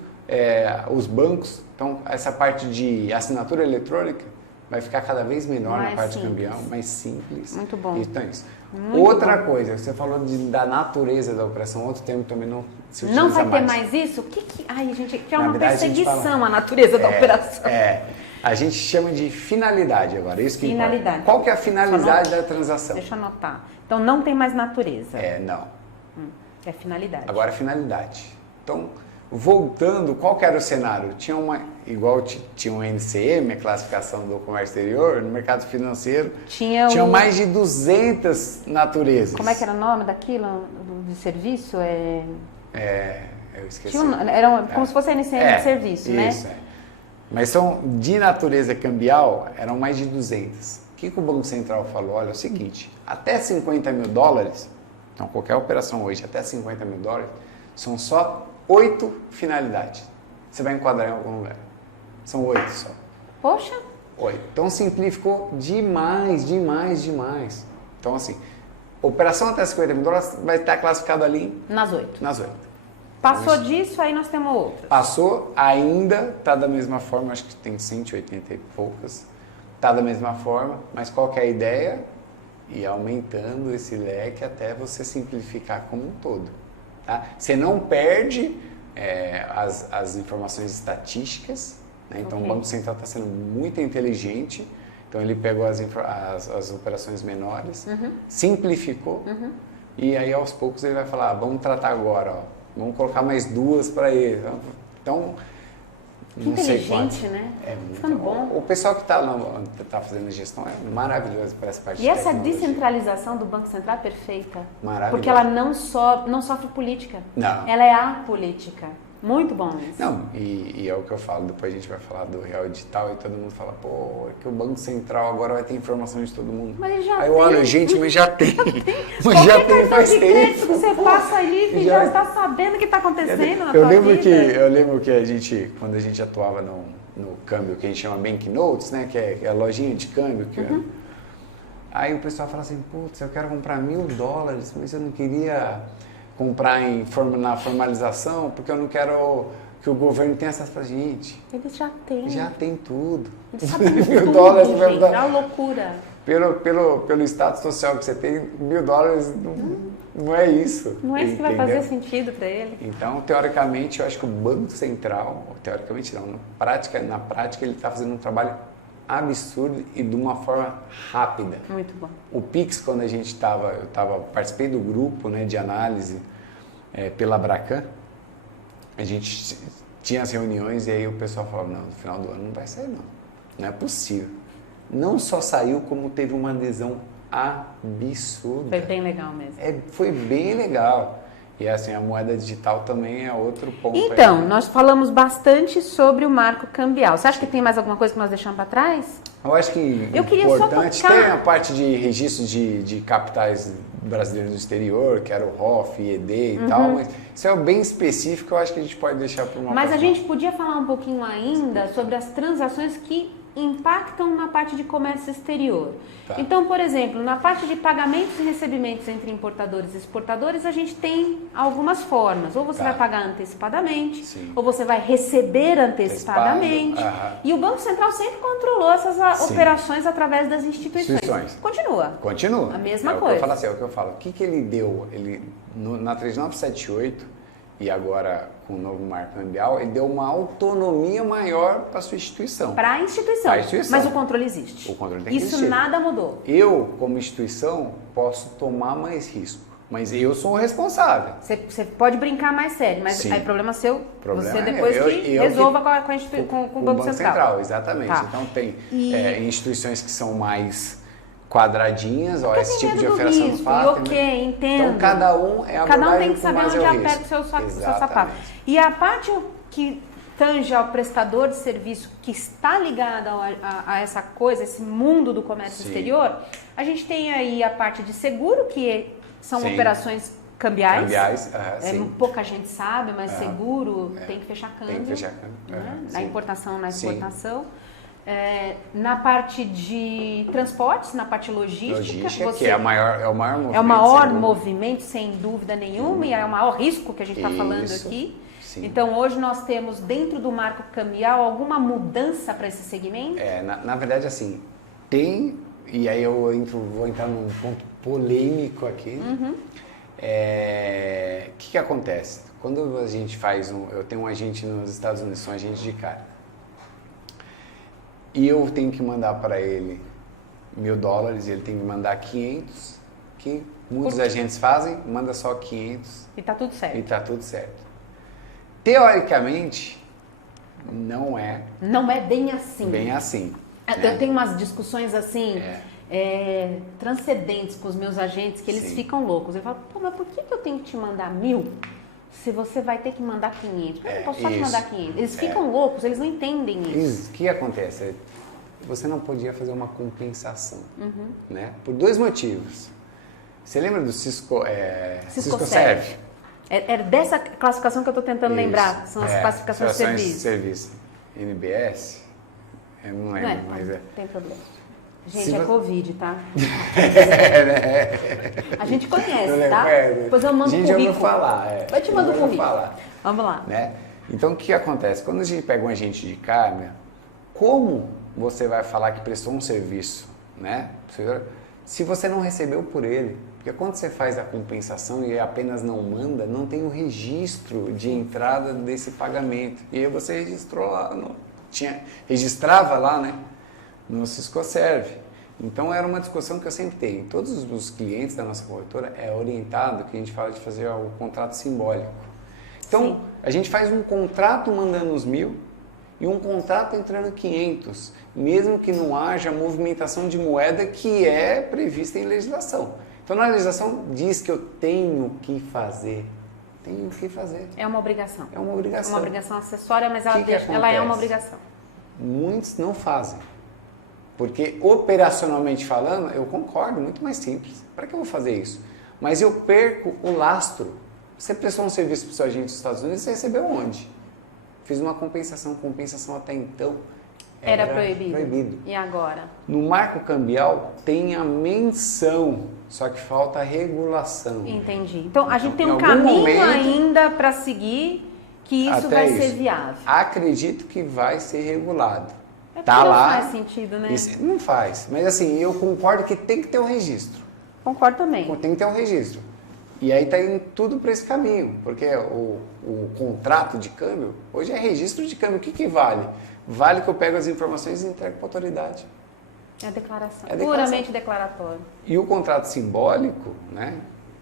os bancos, então essa parte de assinatura eletrônica vai ficar cada vez menor na parte cambial, mais simples. Muito bom. Então, isso. Outra coisa, você falou da natureza da operação, outro termo também não se utiliza mais. Não vai ter mais isso? Ai, gente, que é uma perseguição a natureza da operação. A gente chama de finalidade agora, isso que finalidade. Importa. Qual que é a finalidade da transação? Deixa eu anotar. Então, não tem mais natureza. Não. É finalidade. Agora, é finalidade. Então, voltando, qual que era o cenário? Tinha tinha um NCM, a classificação do comércio exterior, no mercado financeiro, tinham mais de 200 naturezas. Como é que era o nome daquilo, de serviço? Eu esqueci. Era como se fosse a NCM de serviço, né? Isso, Mas são, de natureza cambial, eram mais de 200. O que o Banco Central falou? Olha, é o seguinte, até 50 mil dólares, então qualquer operação hoje até 50 mil dólares, são só 8 finalidades. Você vai enquadrar em algum lugar. São 8 só. Poxa! 8. Então simplificou demais. Então assim, operação até 50 mil dólares vai estar classificado ali nas 8. Passou disso, aí nós temos outras. Passou, ainda está da mesma forma, acho que tem 180 e poucas. Está da mesma forma, mas qual que é a ideia? Ir aumentando esse leque até você simplificar como um todo. Tá? Você não perde as informações estatísticas, né? Então o Banco Central está sendo muito inteligente, então ele pegou as operações menores, simplificou, e aí aos poucos ele vai falar, vamos tratar agora, vamos colocar mais 2 para ele. Então, que inteligente, né? É muito bom. O pessoal que está fazendo a gestão é maravilhoso para essa parte de essa descentralização do Banco Central é perfeita. Maravilhoso. Porque ela não sofre política. Não. Ela é apolítica. Muito bom isso. Não, e é o que eu falo, depois a gente vai falar do Real Digital e todo mundo fala, pô, é que o Banco Central agora vai ter informações de todo mundo. Mas ele já Aí tem. eu olho, gente, mas já tem. Mas já tem faz tempo. Você passa ali e já está sabendo o que está acontecendo na tua vida. Eu lembro que quando a gente atuava no câmbio, que a gente chama Banknotes, né, que é a lojinha de câmbio, aí o pessoal fala assim, putz, eu quero comprar $1.000, mas eu não queria comprar na formalização, porque eu não quero que o governo tenha essas... Gente, eles já têm. Já tem tudo. Eles sabem tudo, gente, é uma loucura. Pelo status social que você tem, $1.000 não é isso. Não é isso que vai fazer sentido para ele. Então, teoricamente, eu acho que o Banco Central, teoricamente não, na prática ele está fazendo um trabalho absurdo e de uma forma rápida. Muito bom. O Pix, quando participei do grupo, né, de análise pela Abracan, a gente tinha as reuniões e aí o pessoal falava, não, no final do ano não vai sair não é possível. Não só saiu, como teve uma adesão absurda. Foi bem legal mesmo. Foi bem legal. E assim, a moeda digital também é outro ponto. Então, nós falamos bastante sobre o marco cambial. Você acha que tem mais alguma coisa que nós deixamos para trás? Eu acho que importante tem a parte de registro de capitais brasileiros no exterior, que era o ROF, IED e tal, mas isso é bem específico, eu acho que a gente pode deixar para uma Mas a gente podia falar um pouquinho ainda sobre as transações que impactam na parte de comércio exterior. Tá. Então, por exemplo, na parte de pagamentos e recebimentos entre importadores e exportadores, a gente tem algumas formas. Ou você vai pagar antecipadamente, ou você vai receber antecipadamente. E o Banco Central sempre controlou essas operações através das instituições. Continua. Continua. A mesma coisa. É o que eu falo. O que ele deu? Na 3978 e agora com o novo marco cambial, ele deu uma autonomia maior para a sua instituição. Para a instituição. Mas o controle existe. O controle tem que existir. Isso nada mudou. Eu, como instituição, posso tomar mais risco, mas eu sou o responsável. Você pode brincar mais sério, mas aí problema seu, você depois que resolva com o Banco Central. Exatamente. Tá. Então tem instituições que são mais quadradinhas, esse tipo de operação não faz. Entendo. Então cada um é a Cada um tem que saber onde aperta o seu sapato. E a parte que tange ao prestador de serviço que está ligado a essa coisa, esse mundo do comércio exterior, a gente tem aí a parte de seguro, que são operações cambiais. Pouca gente sabe, mas seguro tem que fechar câmbio. Tem que fechar câmbio. Né? Na importação, na exportação. Na parte de transportes, na parte logística, que é o maior movimento. É o maior movimento, sem dúvida nenhuma, e é o maior risco que a gente está falando aqui. Sim. Então, hoje nós temos, dentro do marco cambial, alguma mudança para esse segmento? Na verdade, assim, tem, e aí eu vou entrar num ponto polêmico aqui. O que acontece? Quando a gente eu tenho um agente nos Estados Unidos, sou um agente de carga, e eu tenho que mandar para ele $1.000, ele tem que mandar 500, que muitos agentes fazem, manda só 500. E tá tudo certo. E tá tudo certo. Teoricamente, não é. Não é bem assim. Bem assim. Eu tenho umas discussões assim, transcendentes com os meus agentes, que eles ficam loucos. Eu falo, mas por que eu tenho que te mandar 1.000 se você vai ter que mandar 500? Eu não posso só te mandar 500. Eles ficam loucos, eles não entendem isso. O que acontece? Você não podia fazer uma compensação, né? Por 2 motivos. Você lembra do Cisco Serve? É dessa classificação que eu estou tentando lembrar. São as classificações de serviço. NBS? Eu não lembro, mas Não tem problema. Gente, é Covid, tá? A gente conhece, tá? Depois eu mando o currículo. Eu vou falar. Eu te mando o currículo. Vamos lá. Né? Então, o que acontece? Quando a gente pega um agente de carga, como você vai falar que prestou um serviço, né? Se você não recebeu por ele? Porque quando você faz a compensação e apenas não manda, não tem o registro de entrada desse pagamento. E aí você registrou lá, registrava lá, né? No Cisco Serve. Então era uma discussão que eu sempre tenho. Todos os clientes da nossa corretora é orientado que a gente fala de fazer o contrato simbólico. Então a gente faz um contrato mandando os 1.000 e um contrato entrando 500, mesmo que não haja movimentação de moeda que é prevista em legislação. Então, na legislação diz que eu tenho que fazer. Tenho que fazer. É uma obrigação. É uma obrigação. É uma obrigação acessória, mas ela é uma obrigação. Muitos não fazem. Porque, operacionalmente falando, eu concordo, muito mais simples. Para que eu vou fazer isso? Mas eu perco o lastro. Você prestou um serviço para o seu agente dos Estados Unidos, você recebeu onde? Fiz uma compensação. Compensação até então era proibido. E agora? No marco cambial tem a menção, só que falta a regulação. Entendi. Então a gente tem um caminho ainda para seguir que isso vai ser viável. Acredito que vai ser regulado. Tá lá. Não faz sentido, né? Não faz. Mas assim, eu concordo que tem que ter um registro. Concordo também. Tem que ter um registro. E aí está indo tudo para esse caminho, porque o contrato de câmbio, hoje é registro de câmbio. O que vale? Vale que eu pego as informações e entrego para a autoridade. É declaração. Puramente declaratório. E o contrato simbólico, né,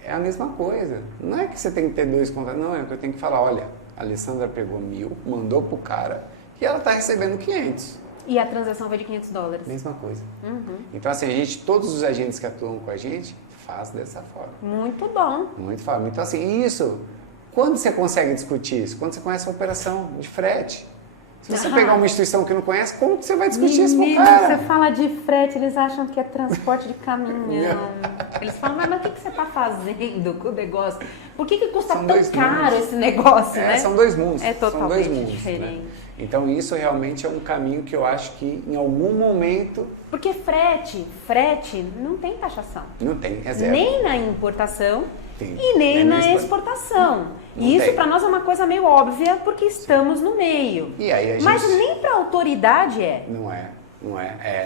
é a mesma coisa. Não é que você tem que ter 2 contratos, não, é que eu tenho que falar, olha, a Alessandra pegou 1.000, mandou pro cara e ela está recebendo 500. E a transação vai de $500. Mesma coisa. Então, assim, todos os agentes que atuam com a gente, faz dessa forma. Muito bom. Muito fácil. Então, assim, quando você consegue discutir isso? Quando você conhece a operação de frete. Se você pegar uma instituição que não conhece, como que você vai discutir isso com o cara? Você fala de frete, eles acham que é transporte de caminhão. Eles falam, mas o que você está fazendo com o negócio? Por que custa tão caro esse negócio, né? São 2 mundos. É totalmente são 2 mundos, diferente. Né? Então, isso realmente é um caminho que eu acho que em algum momento... Porque frete não tem taxação. Não tem, é zero. Nem na importação e nem na exportação. E isso para nós é uma coisa meio óbvia, porque estamos no meio. E aí Mas nem para a autoridade é. Não é.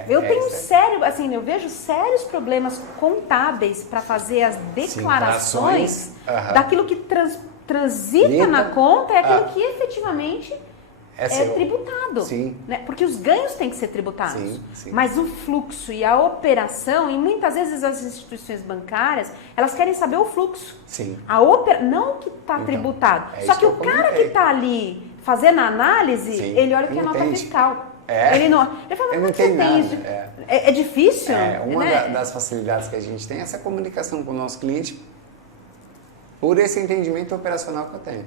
Eu vejo sérios problemas contábeis para fazer as declarações daquilo que transita na conta é aquilo que efetivamente é tributado. Sim. Né? Porque os ganhos têm que ser tributados. Sim. Mas o fluxo e a operação, e muitas vezes as instituições bancárias, elas querem saber o fluxo. Sim. Não o que está tributado. Só que o cara que está ali fazendo a análise, ele olha o que é a nota fiscal. Ele fala, mas não que você tem isso? É difícil? Uma das facilidades que a gente tem é essa comunicação com o nosso cliente por esse entendimento operacional que eu tenho.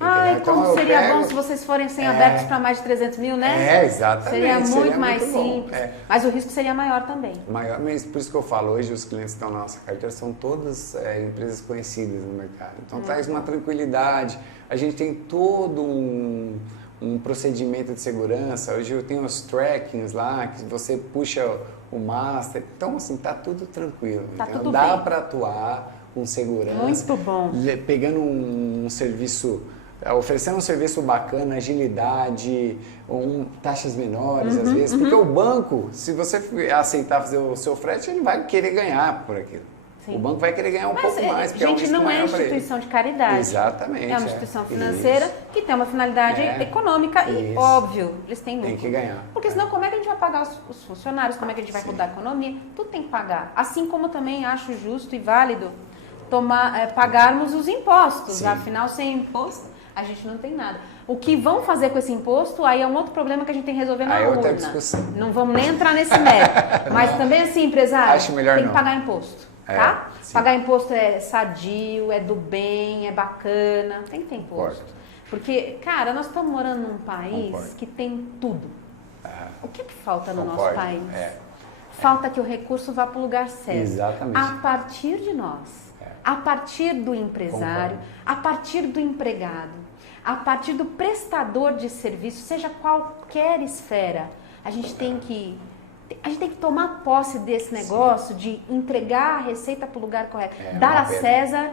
Ai, Então, como eu seria pego- bom se vocês forem abertos para mais de 300 mil, né? Exatamente. Seria muito mais bom. simples. Mas o risco seria maior também. Maior, mas por isso que eu falo, hoje os clientes que estão na nossa carteira são todas empresas conhecidas no mercado. Então traz uma tranquilidade. A gente tem todo um procedimento de segurança. Hoje eu tenho os trackings lá, que você puxa o master. Então, assim, tá tudo tranquilo. Tá então, tudo dá bem. para atuar com segurança. Muito bom. Pegando um serviço, oferecendo um serviço bacana, agilidade, taxas menores às vezes. Porque o banco, se você aceitar fazer o seu frete, ele vai querer ganhar por aquilo. Sim. O banco vai querer ganhar um Mas, pouco mais. porque gente, um não é maior pra ele. instituição de caridade. Exatamente. É uma instituição financeira que tem uma finalidade econômica e, Isso. óbvio, eles têm lucro. Tem que ganhar. Porque senão, como é que a gente vai pagar os funcionários? Como é que a gente vai rodar a economia? Tudo tem que pagar. Assim como também acho justo e válido pagarmos os impostos. Sim. Afinal, sem imposto, a gente não tem nada. O que vão fazer com esse imposto, aí é um outro problema que a gente tem que resolver na Aí é outra urna. discussão. Não vamos nem entrar nesse mérito. Mas também, assim, empresário, Acho melhor tem que não. pagar imposto. Tá? Sim. Pagar imposto é sadio, é do bem, é bacana, tem que ter imposto. Concordo. Porque, cara, nós estamos morando num país Concordo. que tem tudo. O que falta no nosso Concordo. país? É. Falta que o recurso vá para o lugar certo. Exatamente. A partir de nós, a partir do empresário, Concordo. a partir do empregado, a partir do prestador de serviço, seja qualquer esfera, a gente tem que tomar posse desse negócio de entregar a receita para o lugar correto. Dar a César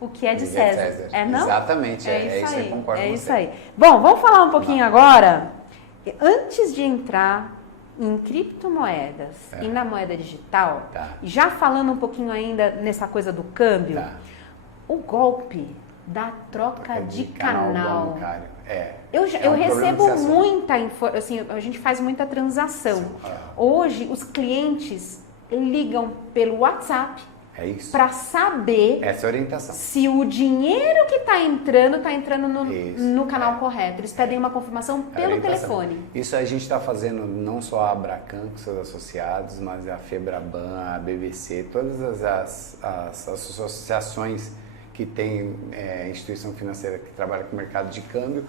o que é de César. É não? Exatamente, É isso aí. eu concordo É com isso você. aí. Bom, vamos falar um pouquinho agora, antes de entrar em criptomoedas e na moeda digital, e já falando um pouquinho ainda nessa coisa do câmbio, o golpe da troca de canal. bancário. Eu um problema recebo desse assunto. muita informação, assim, a gente faz muita transação. Hoje, os clientes ligam pelo WhatsApp É isso. para saber Essa é a orientação. se o dinheiro que está entrando Isso. no canal correto. Eles pedem uma confirmação pelo Orientação. telefone. Isso a gente está fazendo não só a Abracan com seus associados, mas a Febraban, a BBC, todas as associações que têm instituição financeira que trabalha com o mercado de câmbio,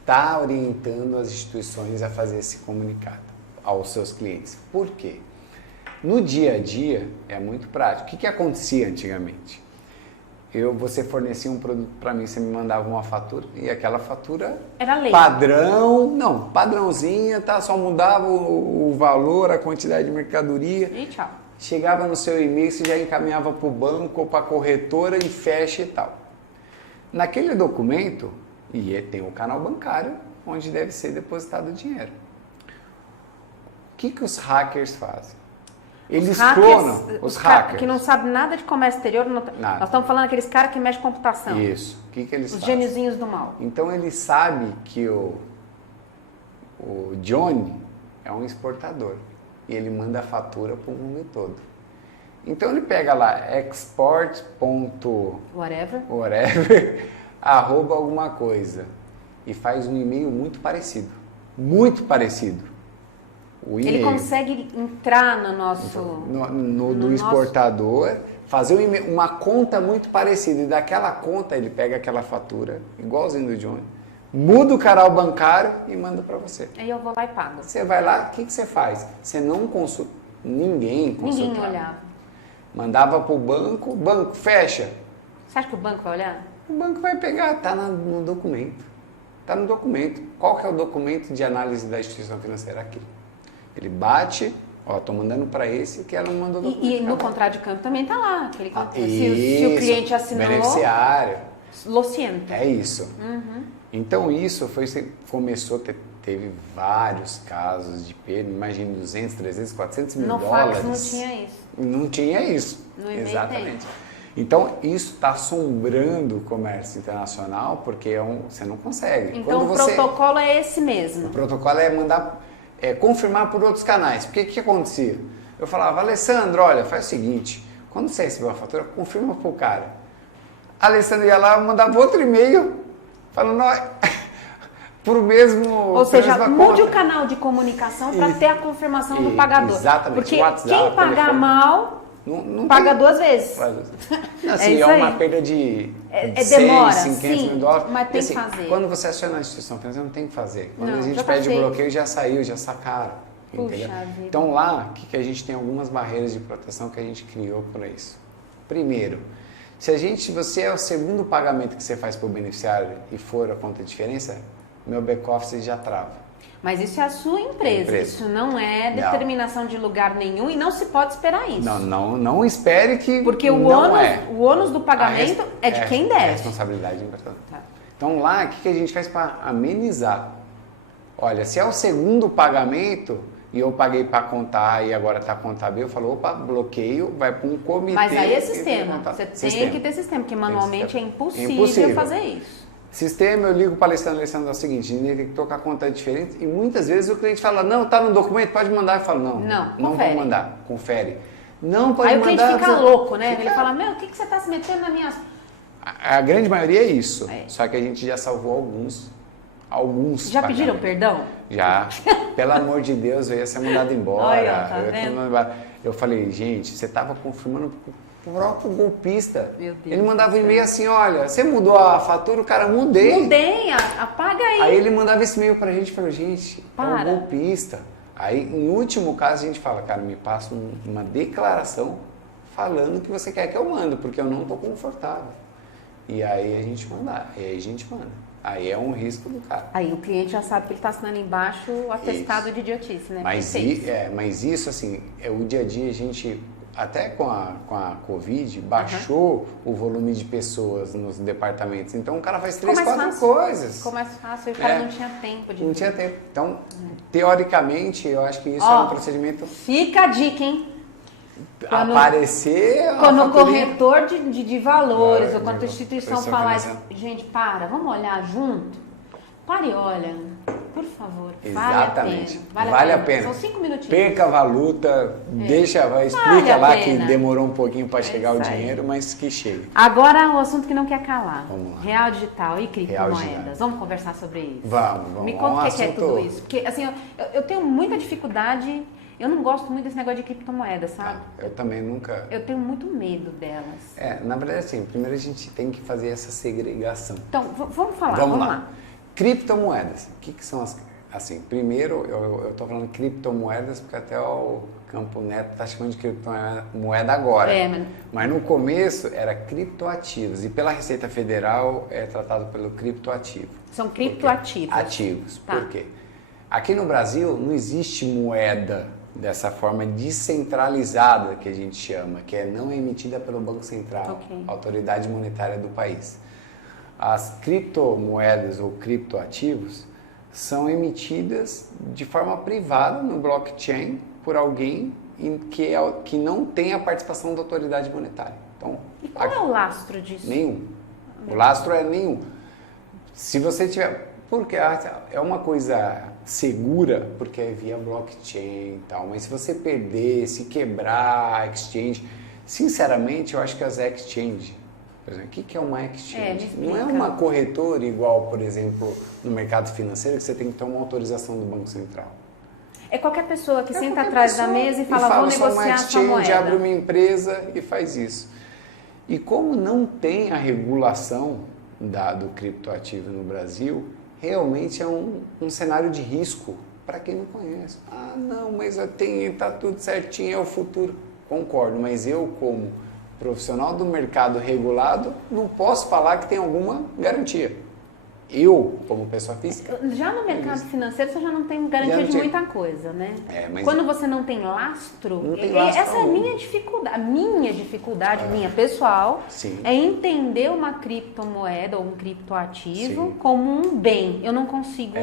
está orientando as instituições a fazer esse comunicado aos seus clientes. Por quê? No dia a dia é muito prático. O que acontecia antigamente? Você fornecia um produto para mim, você me mandava uma fatura e aquela fatura Era lei. padrãozinha, tá? Só mudava o valor, a quantidade de mercadoria. E tchau. Chegava no seu e-mail, você já encaminhava para o banco ou para a corretora e fecha e tal. Naquele documento, tem o canal bancário onde deve ser depositado o dinheiro. O que os hackers fazem? Eles clonam os hackers. Que não sabem nada de comércio exterior. Nada. Nós estamos falando daqueles caras que mexem com computação. Isso. O que eles Os fazem? geniozinhos do mal. Então ele sabe que o Johnny é um exportador e ele manda a fatura para o mundo todo. Então ele pega lá Whatever. arroba alguma coisa e faz um e-mail muito parecido. Muito parecido. Ele consegue entrar no nosso... do exportador, fazer uma conta muito parecida. E daquela conta ele pega aquela fatura, igualzinho do Johnny, muda o canal bancário e manda para você. Aí eu vou lá e pago. Você vai lá, o que você faz? Você não consulta, ninguém consultava. Ninguém olhava. Mandava para o banco fecha. Você acha que o banco vai olhar? O banco vai pegar, tá no documento. Tá no documento. Qual que é o documento de análise da instituição financeira aqui? Ele bate, tô mandando para esse que ela não mandou documento. E no contrato de câmbio também tá lá. Aquele se o cliente assinou... Beneficiário. Lo siento. É isso. Então isso teve vários casos de perda, imagine 200, 300, 400 mil dólares. No fax não tinha isso. Não tinha isso. No e-mail Exatamente. Então isso está assombrando o comércio internacional porque você não consegue. Então o protocolo é esse mesmo. O protocolo é mandar... confirmar por outros canais. Porque o que acontecia? Eu falava, Alessandro, olha, faz o seguinte, quando você receber uma fatura, confirma pro cara. A Alessandro ia lá, mandava outro e-mail, falando, pro mesmo... Ou seja, mude o canal de comunicação para ter a confirmação do pagador. Exatamente. Porque WhatsApp, quem pagar telefone. mal Não Paga tem, 2 vezes. assim, isso é uma aí. perda de Demora, 100, 500 mil sim, dólares. mas tem assim, que fazer. Quando você aciona a instituição financeira, não tem que fazer. Quando Não, a gente já tá pede o feito. bloqueio, já saiu, já sacaram. Puxa Entendeu? vida. Então lá, o que a gente tem algumas barreiras de proteção que a gente criou para isso. Primeiro, se você é o segundo pagamento que você faz para o beneficiário e for a conta de diferença, meu back-office já trava. Mas isso é a sua empresa. Isso não é determinação de lugar nenhum e não se pode esperar isso. Não espere que porque o ônus do pagamento é de quem deve. É responsabilidade do empresário. Tá. Então lá, o que a gente faz para amenizar? Olha, se é o segundo pagamento e eu paguei para contar e agora está contábil, eu falo, opa, bloqueio, vai para um comitê. Mas aí é sistema. Você tem que ter sistema, porque manualmente é impossível fazer isso. Sistema, eu ligo para o Alessandro, é o seguinte, tem que tocar conta diferente e muitas vezes o cliente fala, não, tá no documento, pode mandar. Eu falo, não vou mandar, confere. Não pode mandar. Aí o cliente fica louco, né? Ele fala, meu, o que você está se metendo nas minhas... A grande maioria é isso, só que a gente já salvou alguns. Já pediram perdão? Já. Pelo amor de Deus, eu ia ser mandado embora. Olha, tá vendo? Eu falei, gente, você estava confirmando o próprio golpista. Meu Deus. Ele mandava um e-mail assim, olha, você mudou a fatura? O cara, mudei. Apaga aí. Aí ele mandava esse e-mail pra gente e falou, gente, é um golpista. Aí, em último caso, a gente fala, cara, me passa uma declaração falando que você quer que eu mando, porque eu não estou confortável. E aí a gente manda. Aí é um risco do cara. Aí o cliente já sabe que ele está assinando embaixo o atestado de idiotice, né? Mas isso, assim, o dia a dia a gente, até com a Covid, baixou o volume de pessoas nos departamentos. Então o cara faz 3, 4 coisas. Ficou mais fácil e o cara não tinha tempo de... Não tinha tempo. Então, teoricamente, eu acho que isso é um procedimento... Fica a dica, hein? Quando o corretor de valores ou quando a instituição falar, gente, vamos olhar junto? Pare e olha, por favor, exatamente. Vale a pena. São 5 minutinhos. Perca a valuta, explica lá que demorou um pouquinho para chegar o dinheiro, mas que chegue. Agora o assunto que não quer calar. Vamos lá. Real digital e criptomoedas. Vamos conversar sobre isso? Vamos. Me conta o que é tudo isso. Porque assim, eu tenho muita dificuldade... Eu não gosto muito desse negócio de criptomoedas, sabe? Eu também nunca... Eu tenho muito medo delas. Na verdade, assim, primeiro a gente tem que fazer essa segregação. Então, vamos falar, vamos lá. Criptomoedas. O que são as... Assim, primeiro, eu estou falando criptomoedas porque até o Campo Neto está chamando de criptomoeda agora. Mas no começo era criptoativos. E pela Receita Federal é tratado pelo criptoativo. São criptoativos. Ativos. Por quê? Aqui no Brasil não existe moeda dessa forma descentralizada que a gente chama, que é não emitida pelo Banco Central, autoridade monetária do país. As criptomoedas ou criptoativos são emitidas de forma privada no blockchain por alguém que não tem a participação da autoridade monetária. Então, e qual é o lastro disso? Nenhum. O lastro é nenhum. Se você tiver... Porque é uma coisa segura, porque é via blockchain e tal, mas se você perder, se quebrar a exchange, sinceramente eu acho que as exchange, por exemplo, o que é uma exchange? Não é uma corretora igual, por exemplo, no mercado financeiro, que você tem que ter uma autorização do Banco Central. É qualquer pessoa que senta atrás da mesa e fala, vou negociar sua moeda. Abre uma empresa e faz isso. E como não tem a regulação do criptoativo no Brasil, realmente é um cenário de risco para quem não conhece. Não, mas está tudo certinho, é o futuro. Concordo, mas eu, como profissional do mercado regulado, não posso falar que tem alguma garantia. Eu, como pessoa física... Já no mercado financeiro, você já não tem garantia de muita coisa, né? Quando você não tem lastro, essa é a minha dificuldade. A minha dificuldade, minha pessoal, é entender uma criptomoeda ou um criptoativo como um bem. Eu não consigo...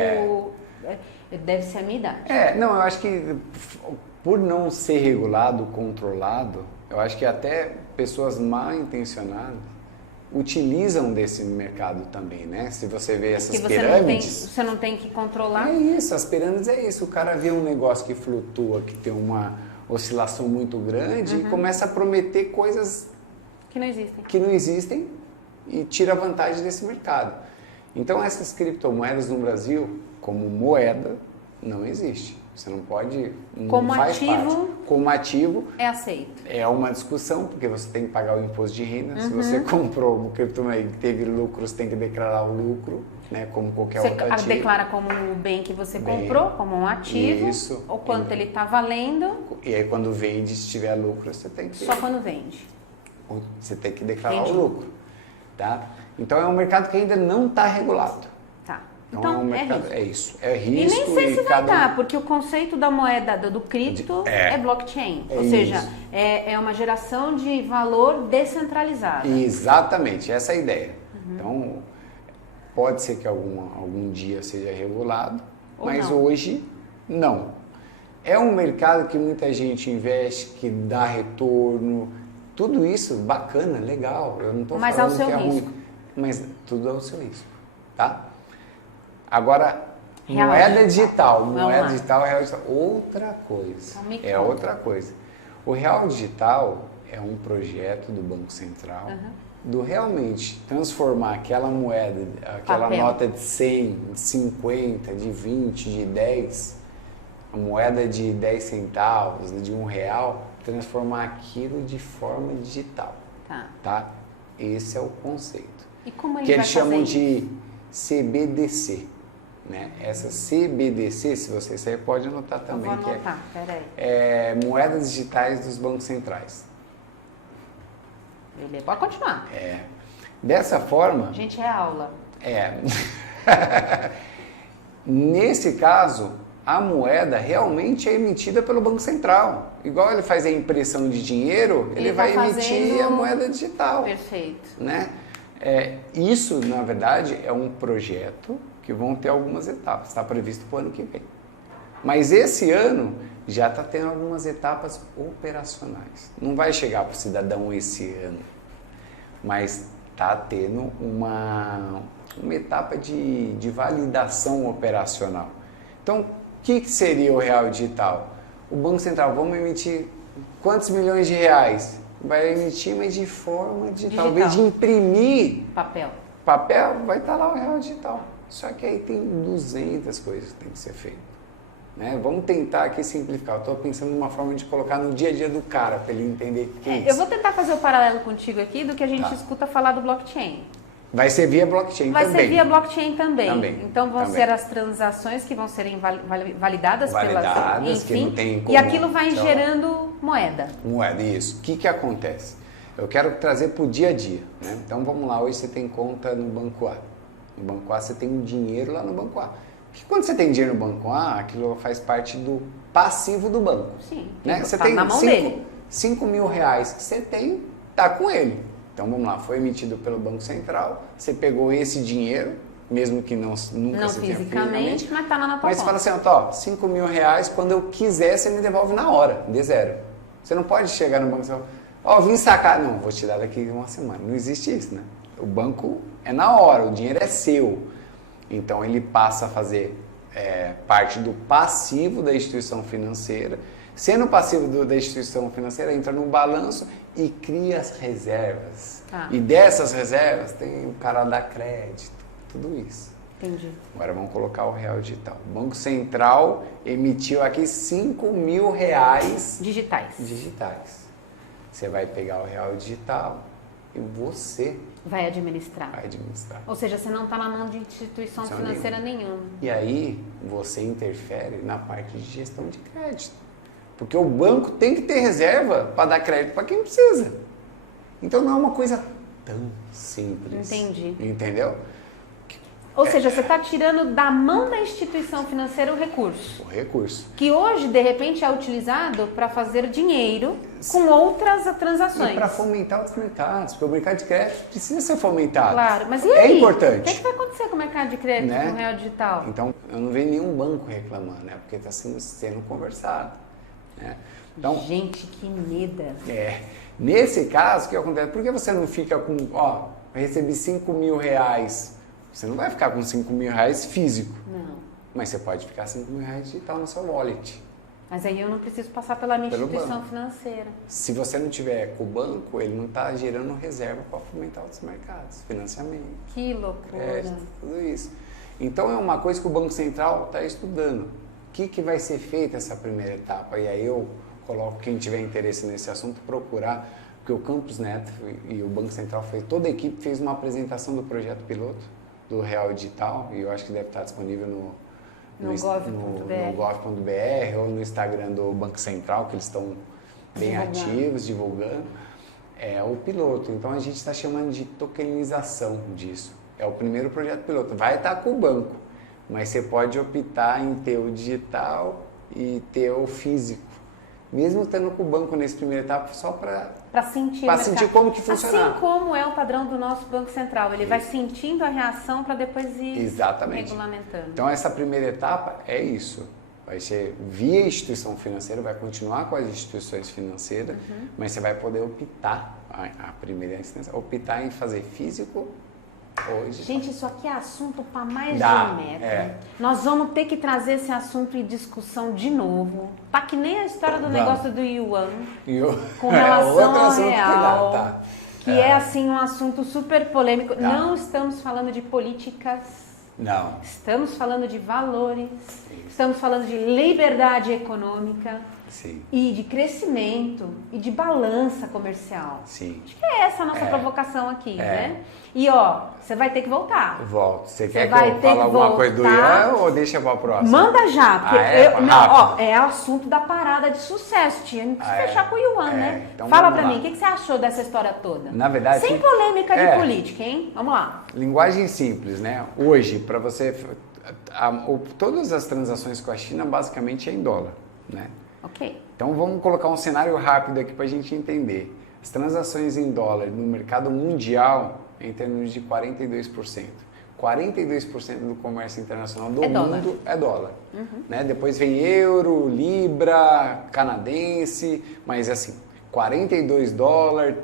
Deve ser a minha idade. Não, eu acho que por não ser regulado, controlado, eu acho que até pessoas mal intencionadas utilizam desse mercado também, né? Se você vê essas pirâmides... Você não tem que controlar. É isso, as pirâmides é isso. O cara vê um negócio que flutua, que tem uma oscilação muito grande e começa a prometer coisas que não existem e tira vantagem desse mercado. Então essas criptomoedas no Brasil, como moeda, não existe. Você não pode... Não Como faz ativo, parte. Como ativo, é aceito. é uma discussão, porque você tem que pagar o imposto de renda. Se você comprou uma criptomoeda e teve lucro, você tem que declarar o lucro, né, como qualquer Você outro ativo. declara como o bem que você comprou, como um ativo, Isso. ou quanto ele está valendo, E aí quando vende, se tiver lucro, você tem que... só quando vende. Você tem que declarar Entendi. o lucro, tá? Então é um mercado que ainda não está regulado. Tá. Então, é um mercado, risco. é isso, é E risco. nem sei se vai cada um- dar, porque o conceito da moeda, do cripto, é blockchain. É Ou seja, isso. é uma geração de valor descentralizada. Exatamente, essa é a ideia. Então, pode ser que algum dia seja regulado, Ou mas não. hoje não. É um mercado que muita gente investe, que dá retorno, tudo isso bacana, legal. Eu não estou Mas falando ao seu que é risco. ruim, mas tudo ao seu risco, tá? Agora, Real moeda digital. digital, Vamos moeda lá. digital, real digital, outra coisa. Então me É conta. outra coisa. O real digital é um projeto do Banco Central do realmente transformar aquela moeda, aquela Papel. nota de 100, de 50, de 20, de 10, a moeda de 10 centavos, de R$1, transformar aquilo de forma digital, Tá. tá? Esse é o conceito. E como ele Que vai eles chamam fazer isso? de CBDC, né? Essa CBDC, se você sair, pode anotar Eu também, vou que anotar, peraí. é moedas digitais dos bancos centrais. Beleza, pode continuar. Dessa forma, Gente, é aula. nesse caso, a moeda realmente é emitida pelo Banco Central. Igual ele faz a impressão de dinheiro, ele tá vai emitir fazendo- a moeda digital. Perfeito. Né? Isso, na verdade, é um projeto que vão ter algumas etapas, está previsto para o ano que vem. Mas esse ano já está tendo algumas etapas operacionais. Não vai chegar para o cidadão esse ano, mas está tendo uma etapa de validação operacional. Então, o que seria o real digital? O Banco Central, vamos emitir quantos milhões de reais? Vai emitir, mas de forma digital. Ao invés de imprimir Papel. papel, vai estar lá o real digital. Só que aí tem 200 coisas que tem que ser feito. Né? Vamos tentar aqui simplificar. Eu estou pensando numa forma de colocar no dia a dia do cara, para ele entender o que é isso. Eu vou tentar fazer o paralelo contigo aqui do que a gente Tá. escuta falar do blockchain. Vai ser via blockchain Vai também. ser via blockchain também. Também, Então vão também. ser as transações que vão serem validadas Validadas, pelas... que Enfim, não tem e como- aquilo vai sei lá. gerando moeda. Moeda, isso. O que acontece? Eu quero trazer para o dia a dia. Né? Então vamos lá, hoje você tem conta no Banco A. No Banco A você tem um dinheiro lá no Banco A. Porque quando você tem dinheiro no Banco A, aquilo faz parte do passivo do banco. Sim, Né? Você tá tem na mão dele. 5 mil reais que você tem, tá com ele. Então vamos lá, foi emitido pelo Banco Central, você pegou esse dinheiro, mesmo que nunca Não se tenha fisicamente, mas tá na tua mas você conta. fala assim, ó, 5 mil reais, quando eu quiser, você me devolve na hora, de zero. Você não pode chegar no banco e falar, ó, vim sacar. Não, vou te dar daqui uma semana. Não existe isso, né? O banco é na hora, o dinheiro é seu. Então ele passa a fazer parte do passivo da instituição financeira. Sendo passivo da instituição financeira, entra no balanço e cria as reservas. Tá. E dessas reservas tem o cara da crédito, tudo isso. Entendi. Agora vamos colocar o real digital. O Banco Central emitiu aqui 5 mil reais Digitais. digitais. Você vai pegar o real digital e você Vai administrar. vai administrar. Ou seja, você não está na mão de instituição Não, financeira nenhuma. E aí você interfere na parte de gestão de crédito. Porque o banco tem que ter reserva para dar crédito para quem precisa. Então não é uma coisa tão simples. Entendi. Entendeu? Ou seja, você está tirando da mão da instituição financeira o recurso. O recurso. Que hoje, de repente, é utilizado para fazer dinheiro com outras E transações. para fomentar os mercados, porque o mercado de crédito precisa ser fomentado. Claro, mas e aí? É importante. O que vai acontecer com o mercado de crédito Né? com o real digital? Então, eu não vejo nenhum banco reclamando, né? Porque está sendo conversado. Né? Então, Gente, que meda. nesse caso, o que acontece? Por que você não fica com, ó, eu recebi 5 mil reais? Você não vai ficar com 5 mil reais físico, Não. mas você pode ficar 5 mil reais digital no seu wallet. Mas aí eu não preciso passar pela minha Pelo instituição banco. financeira. Se você não tiver com o banco, ele não está gerando reserva para fomentar outros mercados, financiamento, Que loucura. crédito, tudo isso. Então é uma coisa que o Banco Central está estudando. que vai ser feita essa primeira etapa? E aí eu coloco quem tiver interesse nesse assunto procurar, porque o Campos Neto e o Banco Central, toda a equipe fez uma apresentação do projeto piloto do Real Digital, e eu acho que deve estar disponível no gov.br ou no Instagram do Banco Central, que eles estão bem ativos, divulgando. É o piloto. Então a gente está chamando de tokenização disso. É o primeiro projeto piloto. Vai estar com o banco, mas você pode optar em ter o digital e ter o físico. Mesmo estando com o banco nessa primeira etapa, só para sentir como que funciona. Assim como é o padrão do nosso Banco Central. Ele vai sentindo a reação para depois ir regulamentando. Então essa primeira etapa é isso. Vai ser via instituição financeira, vai continuar com as instituições financeiras, mas você vai poder optar, a primeira instância, optar em fazer físico ou digital. Gente, isso aqui é assunto para mais de um metro. Nós vamos ter que trazer esse assunto em discussão de novo. Tá que nem a história do negócio do Yuan, com relação ao real, que é assim um assunto super polêmico. Não estamos falando de políticas. Não. Estamos falando de valores, estamos falando de liberdade econômica e de crescimento e de balança comercial. Sim. Acho que é essa a nossa provocação aqui, né? E ó, você vai ter que voltar. Volto. Você quer que eu fale alguma coisa do Ian ou deixa para a próxima? Manda já, porque é assunto da parada de sucesso. Tinha que fechar com o Yuan, né? Então fala pra mim, o que você achou dessa história toda? Na verdade, sem polêmica de política, hein? Vamos lá. Linguagem simples, né? Hoje, para você... todas as transações com a China basicamente é em dólar, né? Ok. Então vamos colocar um cenário rápido aqui para a gente entender. As transações em dólar no mercado mundial é em termos de 42%. 42% do comércio internacional do mundo é dólar. Né? Depois vem euro, libra, canadense, mas assim, 42 dólares,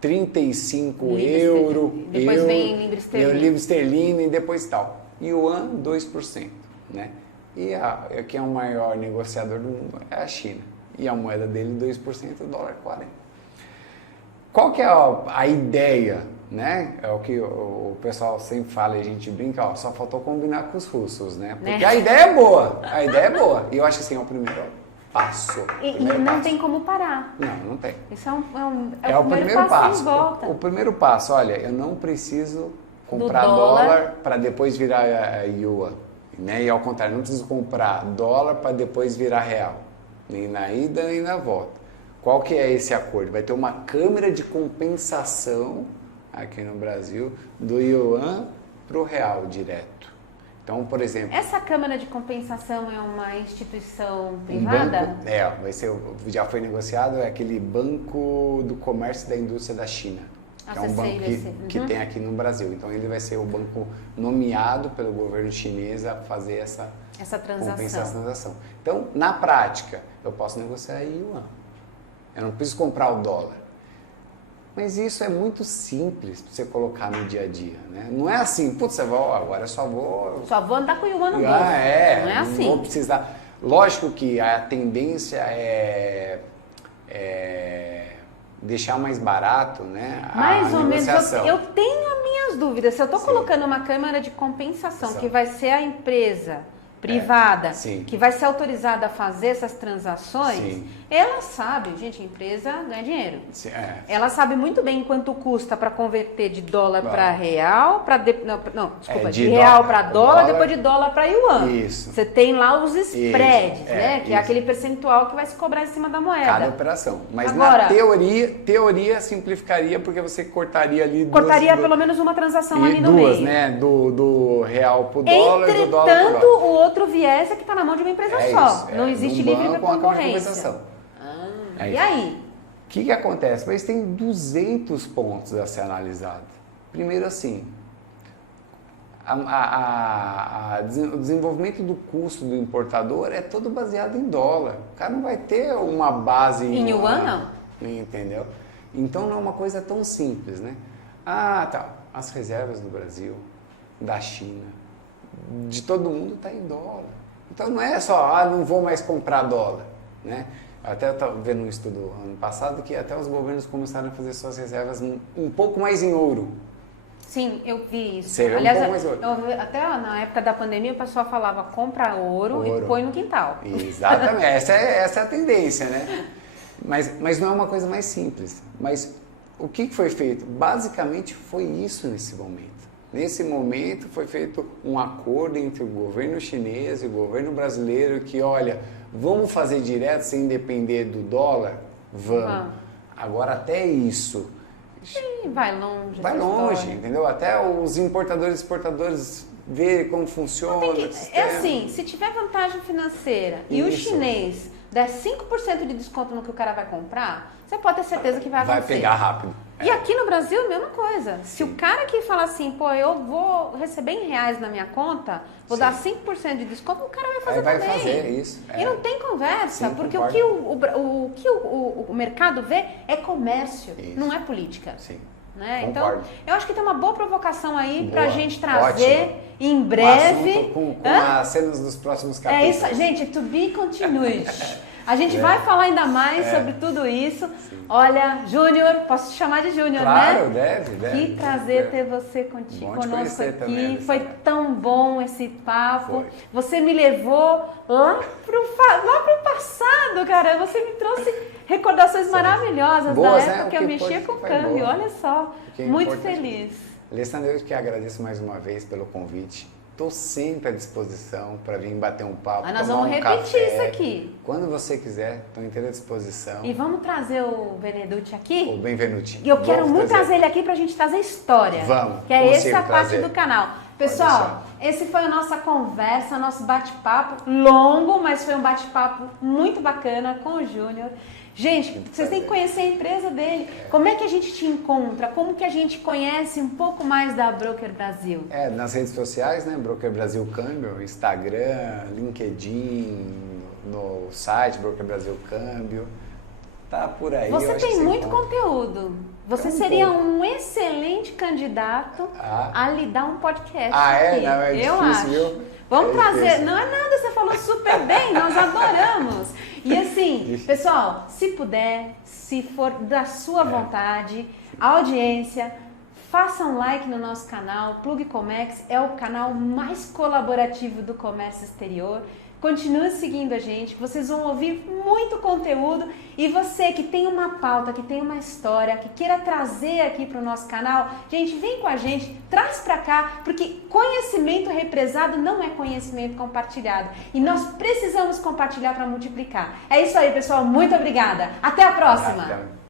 35 euro, depois vem libra esterlina e depois tal. Yuan, 2%. Né? E quem é o maior negociador do mundo é a China. E a moeda dele, 2%, o dólar 40%. Qual que é a ideia? Né? É o que o pessoal sempre fala e a gente brinca, só faltou combinar com os russos, né? Porque a ideia é boa, E eu acho que assim, é o primeiro passo. E não tem como parar. Não tem. Isso é o primeiro passo. O primeiro passo, olha, eu não preciso comprar dólar para depois virar yuan. Né? E ao contrário, não preciso comprar dólar para depois virar real. Nem na ida, nem na volta. Qual que é esse acordo? Vai ter uma câmara de compensação aqui no Brasil do yuan para o real direto. Então, por exemplo... Essa câmara de compensação é uma instituição privada? Vai ser, já foi negociado, é aquele Banco do Comércio e da Indústria da China. Que é um banco que tem aqui no Brasil. Então, ele vai ser o banco nomeado pelo governo chinês a fazer essa transação. Então, na prática, eu posso negociar em yuan. Eu não preciso comprar o dólar. Mas isso é muito simples para você colocar no dia a dia, né? Não é assim, agora eu só vou... Só vou andar com o yuan no bolso. Não é assim. Não vou precisar... Lógico que a tendência é deixar mais barato, né? Mais ou menos. Eu tenho minhas dúvidas. Se eu estou colocando uma câmara de compensação que vai ser a empresa privada, que vai ser autorizada a fazer essas transações, ela sabe, gente, a empresa ganha dinheiro. Ela sabe muito bem quanto custa para converter de dólar para real, de real para dólar, depois de dólar para yuan. Isso. Você tem lá os spreads, né? Que é aquele percentual que vai se cobrar em cima da moeda. Cada operação. Mas agora, na teoria simplificaria porque você cortaria ali pelo menos uma transação ali no meio. Né? Do real para o dólar e do dólar para o dólar. O outro viés é que está na mão de uma empresa só. Não existe livre concorrência. E aí? O que acontece? Mas tem 200 pontos a ser analisado. Primeiro assim, o desenvolvimento do custo do importador é todo baseado em dólar. O cara não vai ter uma base em yuan, não. Entendeu? Então não é uma coisa tão simples, né? As reservas do Brasil, da China, de todo mundo está em dólar. Então não é só, não vou mais comprar dólar, né? Até eu estava vendo um estudo ano passado que até os governos começaram a fazer suas reservas um pouco mais em ouro. Sim, eu vi isso. Você vê Aliás, um pouco mais ouro. até na época da pandemia o pessoal falava compra ouro e põe no quintal. Exatamente, essa é a tendência, né? Mas não é uma coisa mais simples. Mas o que foi feito? Basicamente foi isso nesse momento. Nesse momento foi feito um acordo entre o governo chinês e o governo brasileiro que, olha, vamos fazer direto sem depender do dólar? Vamos. Agora até isso... Vai longe. Vai longe, entendeu? Até os importadores e exportadores verem como funciona. É assim, se tiver vantagem financeira e o chinês der 5% de desconto no que o cara vai comprar, você pode ter certeza que vai acontecer. Vai pegar rápido. E aqui no Brasil, mesma coisa. Se o cara que fala assim, pô, eu vou receber em reais na minha conta, vou dar 5% de desconto, o cara vai fazer também. Vai fazer isso. E não tem conversa, porque o que o mercado vê é comércio, não é política. Sim. Né? Então, eu acho que tem uma boa provocação aí pra gente trazer em breve. Com as cenas dos próximos capítulos. É isso, gente, to be continued. A gente vai falar ainda mais sobre tudo isso. Sim. Olha, Júnior, posso te chamar de Júnior, claro, né? Deve. Que prazer ter você conosco aqui. Também, foi tão bom esse papo. Você me levou lá pro passado, cara. Você me trouxe recordações maravilhosas da época que eu mexia com o câmbio. Olha só, muito feliz. Alessandra, eu que agradeço mais uma vez pelo convite. Estou sempre à disposição para vir bater um papo. Mas nós vamos repetir isso aqui. Quando você quiser, estou inteira à disposição. E vamos trazer o Benedutti aqui? O Benvenuti. E eu quero muito trazer ele aqui para a gente trazer história. Vamos. Que é essa parte do canal. Pessoal, esse foi a nossa conversa, nosso bate-papo longo, mas foi um bate-papo muito bacana com o Júnior. Gente, vocês têm que conhecer a empresa dele. Como é que a gente te encontra? Como que a gente conhece um pouco mais da Broker Brasil? Nas redes sociais, né? Broker Brasil Câmbio, Instagram, LinkedIn, no site Broker Brasil Câmbio. Tá por aí. Você tem muito conteúdo. Você seria um excelente candidato a lhe dar um podcast aqui. Não, é difícil, eu acho. Viu? Vamos trazer. Não é nada, você falou super bem, nós adoramos. E assim, pessoal, se puder, se for da sua vontade, a audiência, faça um like no nosso canal. Plug Comex é o canal mais colaborativo do comércio exterior. Continue seguindo a gente, vocês vão ouvir muito conteúdo. E você que tem uma pauta, que tem uma história, que queira trazer aqui para o nosso canal, gente, vem com a gente, traz para cá, porque conhecimento represado não é conhecimento compartilhado. E nós precisamos compartilhar para multiplicar. É isso aí, pessoal. Muito obrigada. Até a próxima.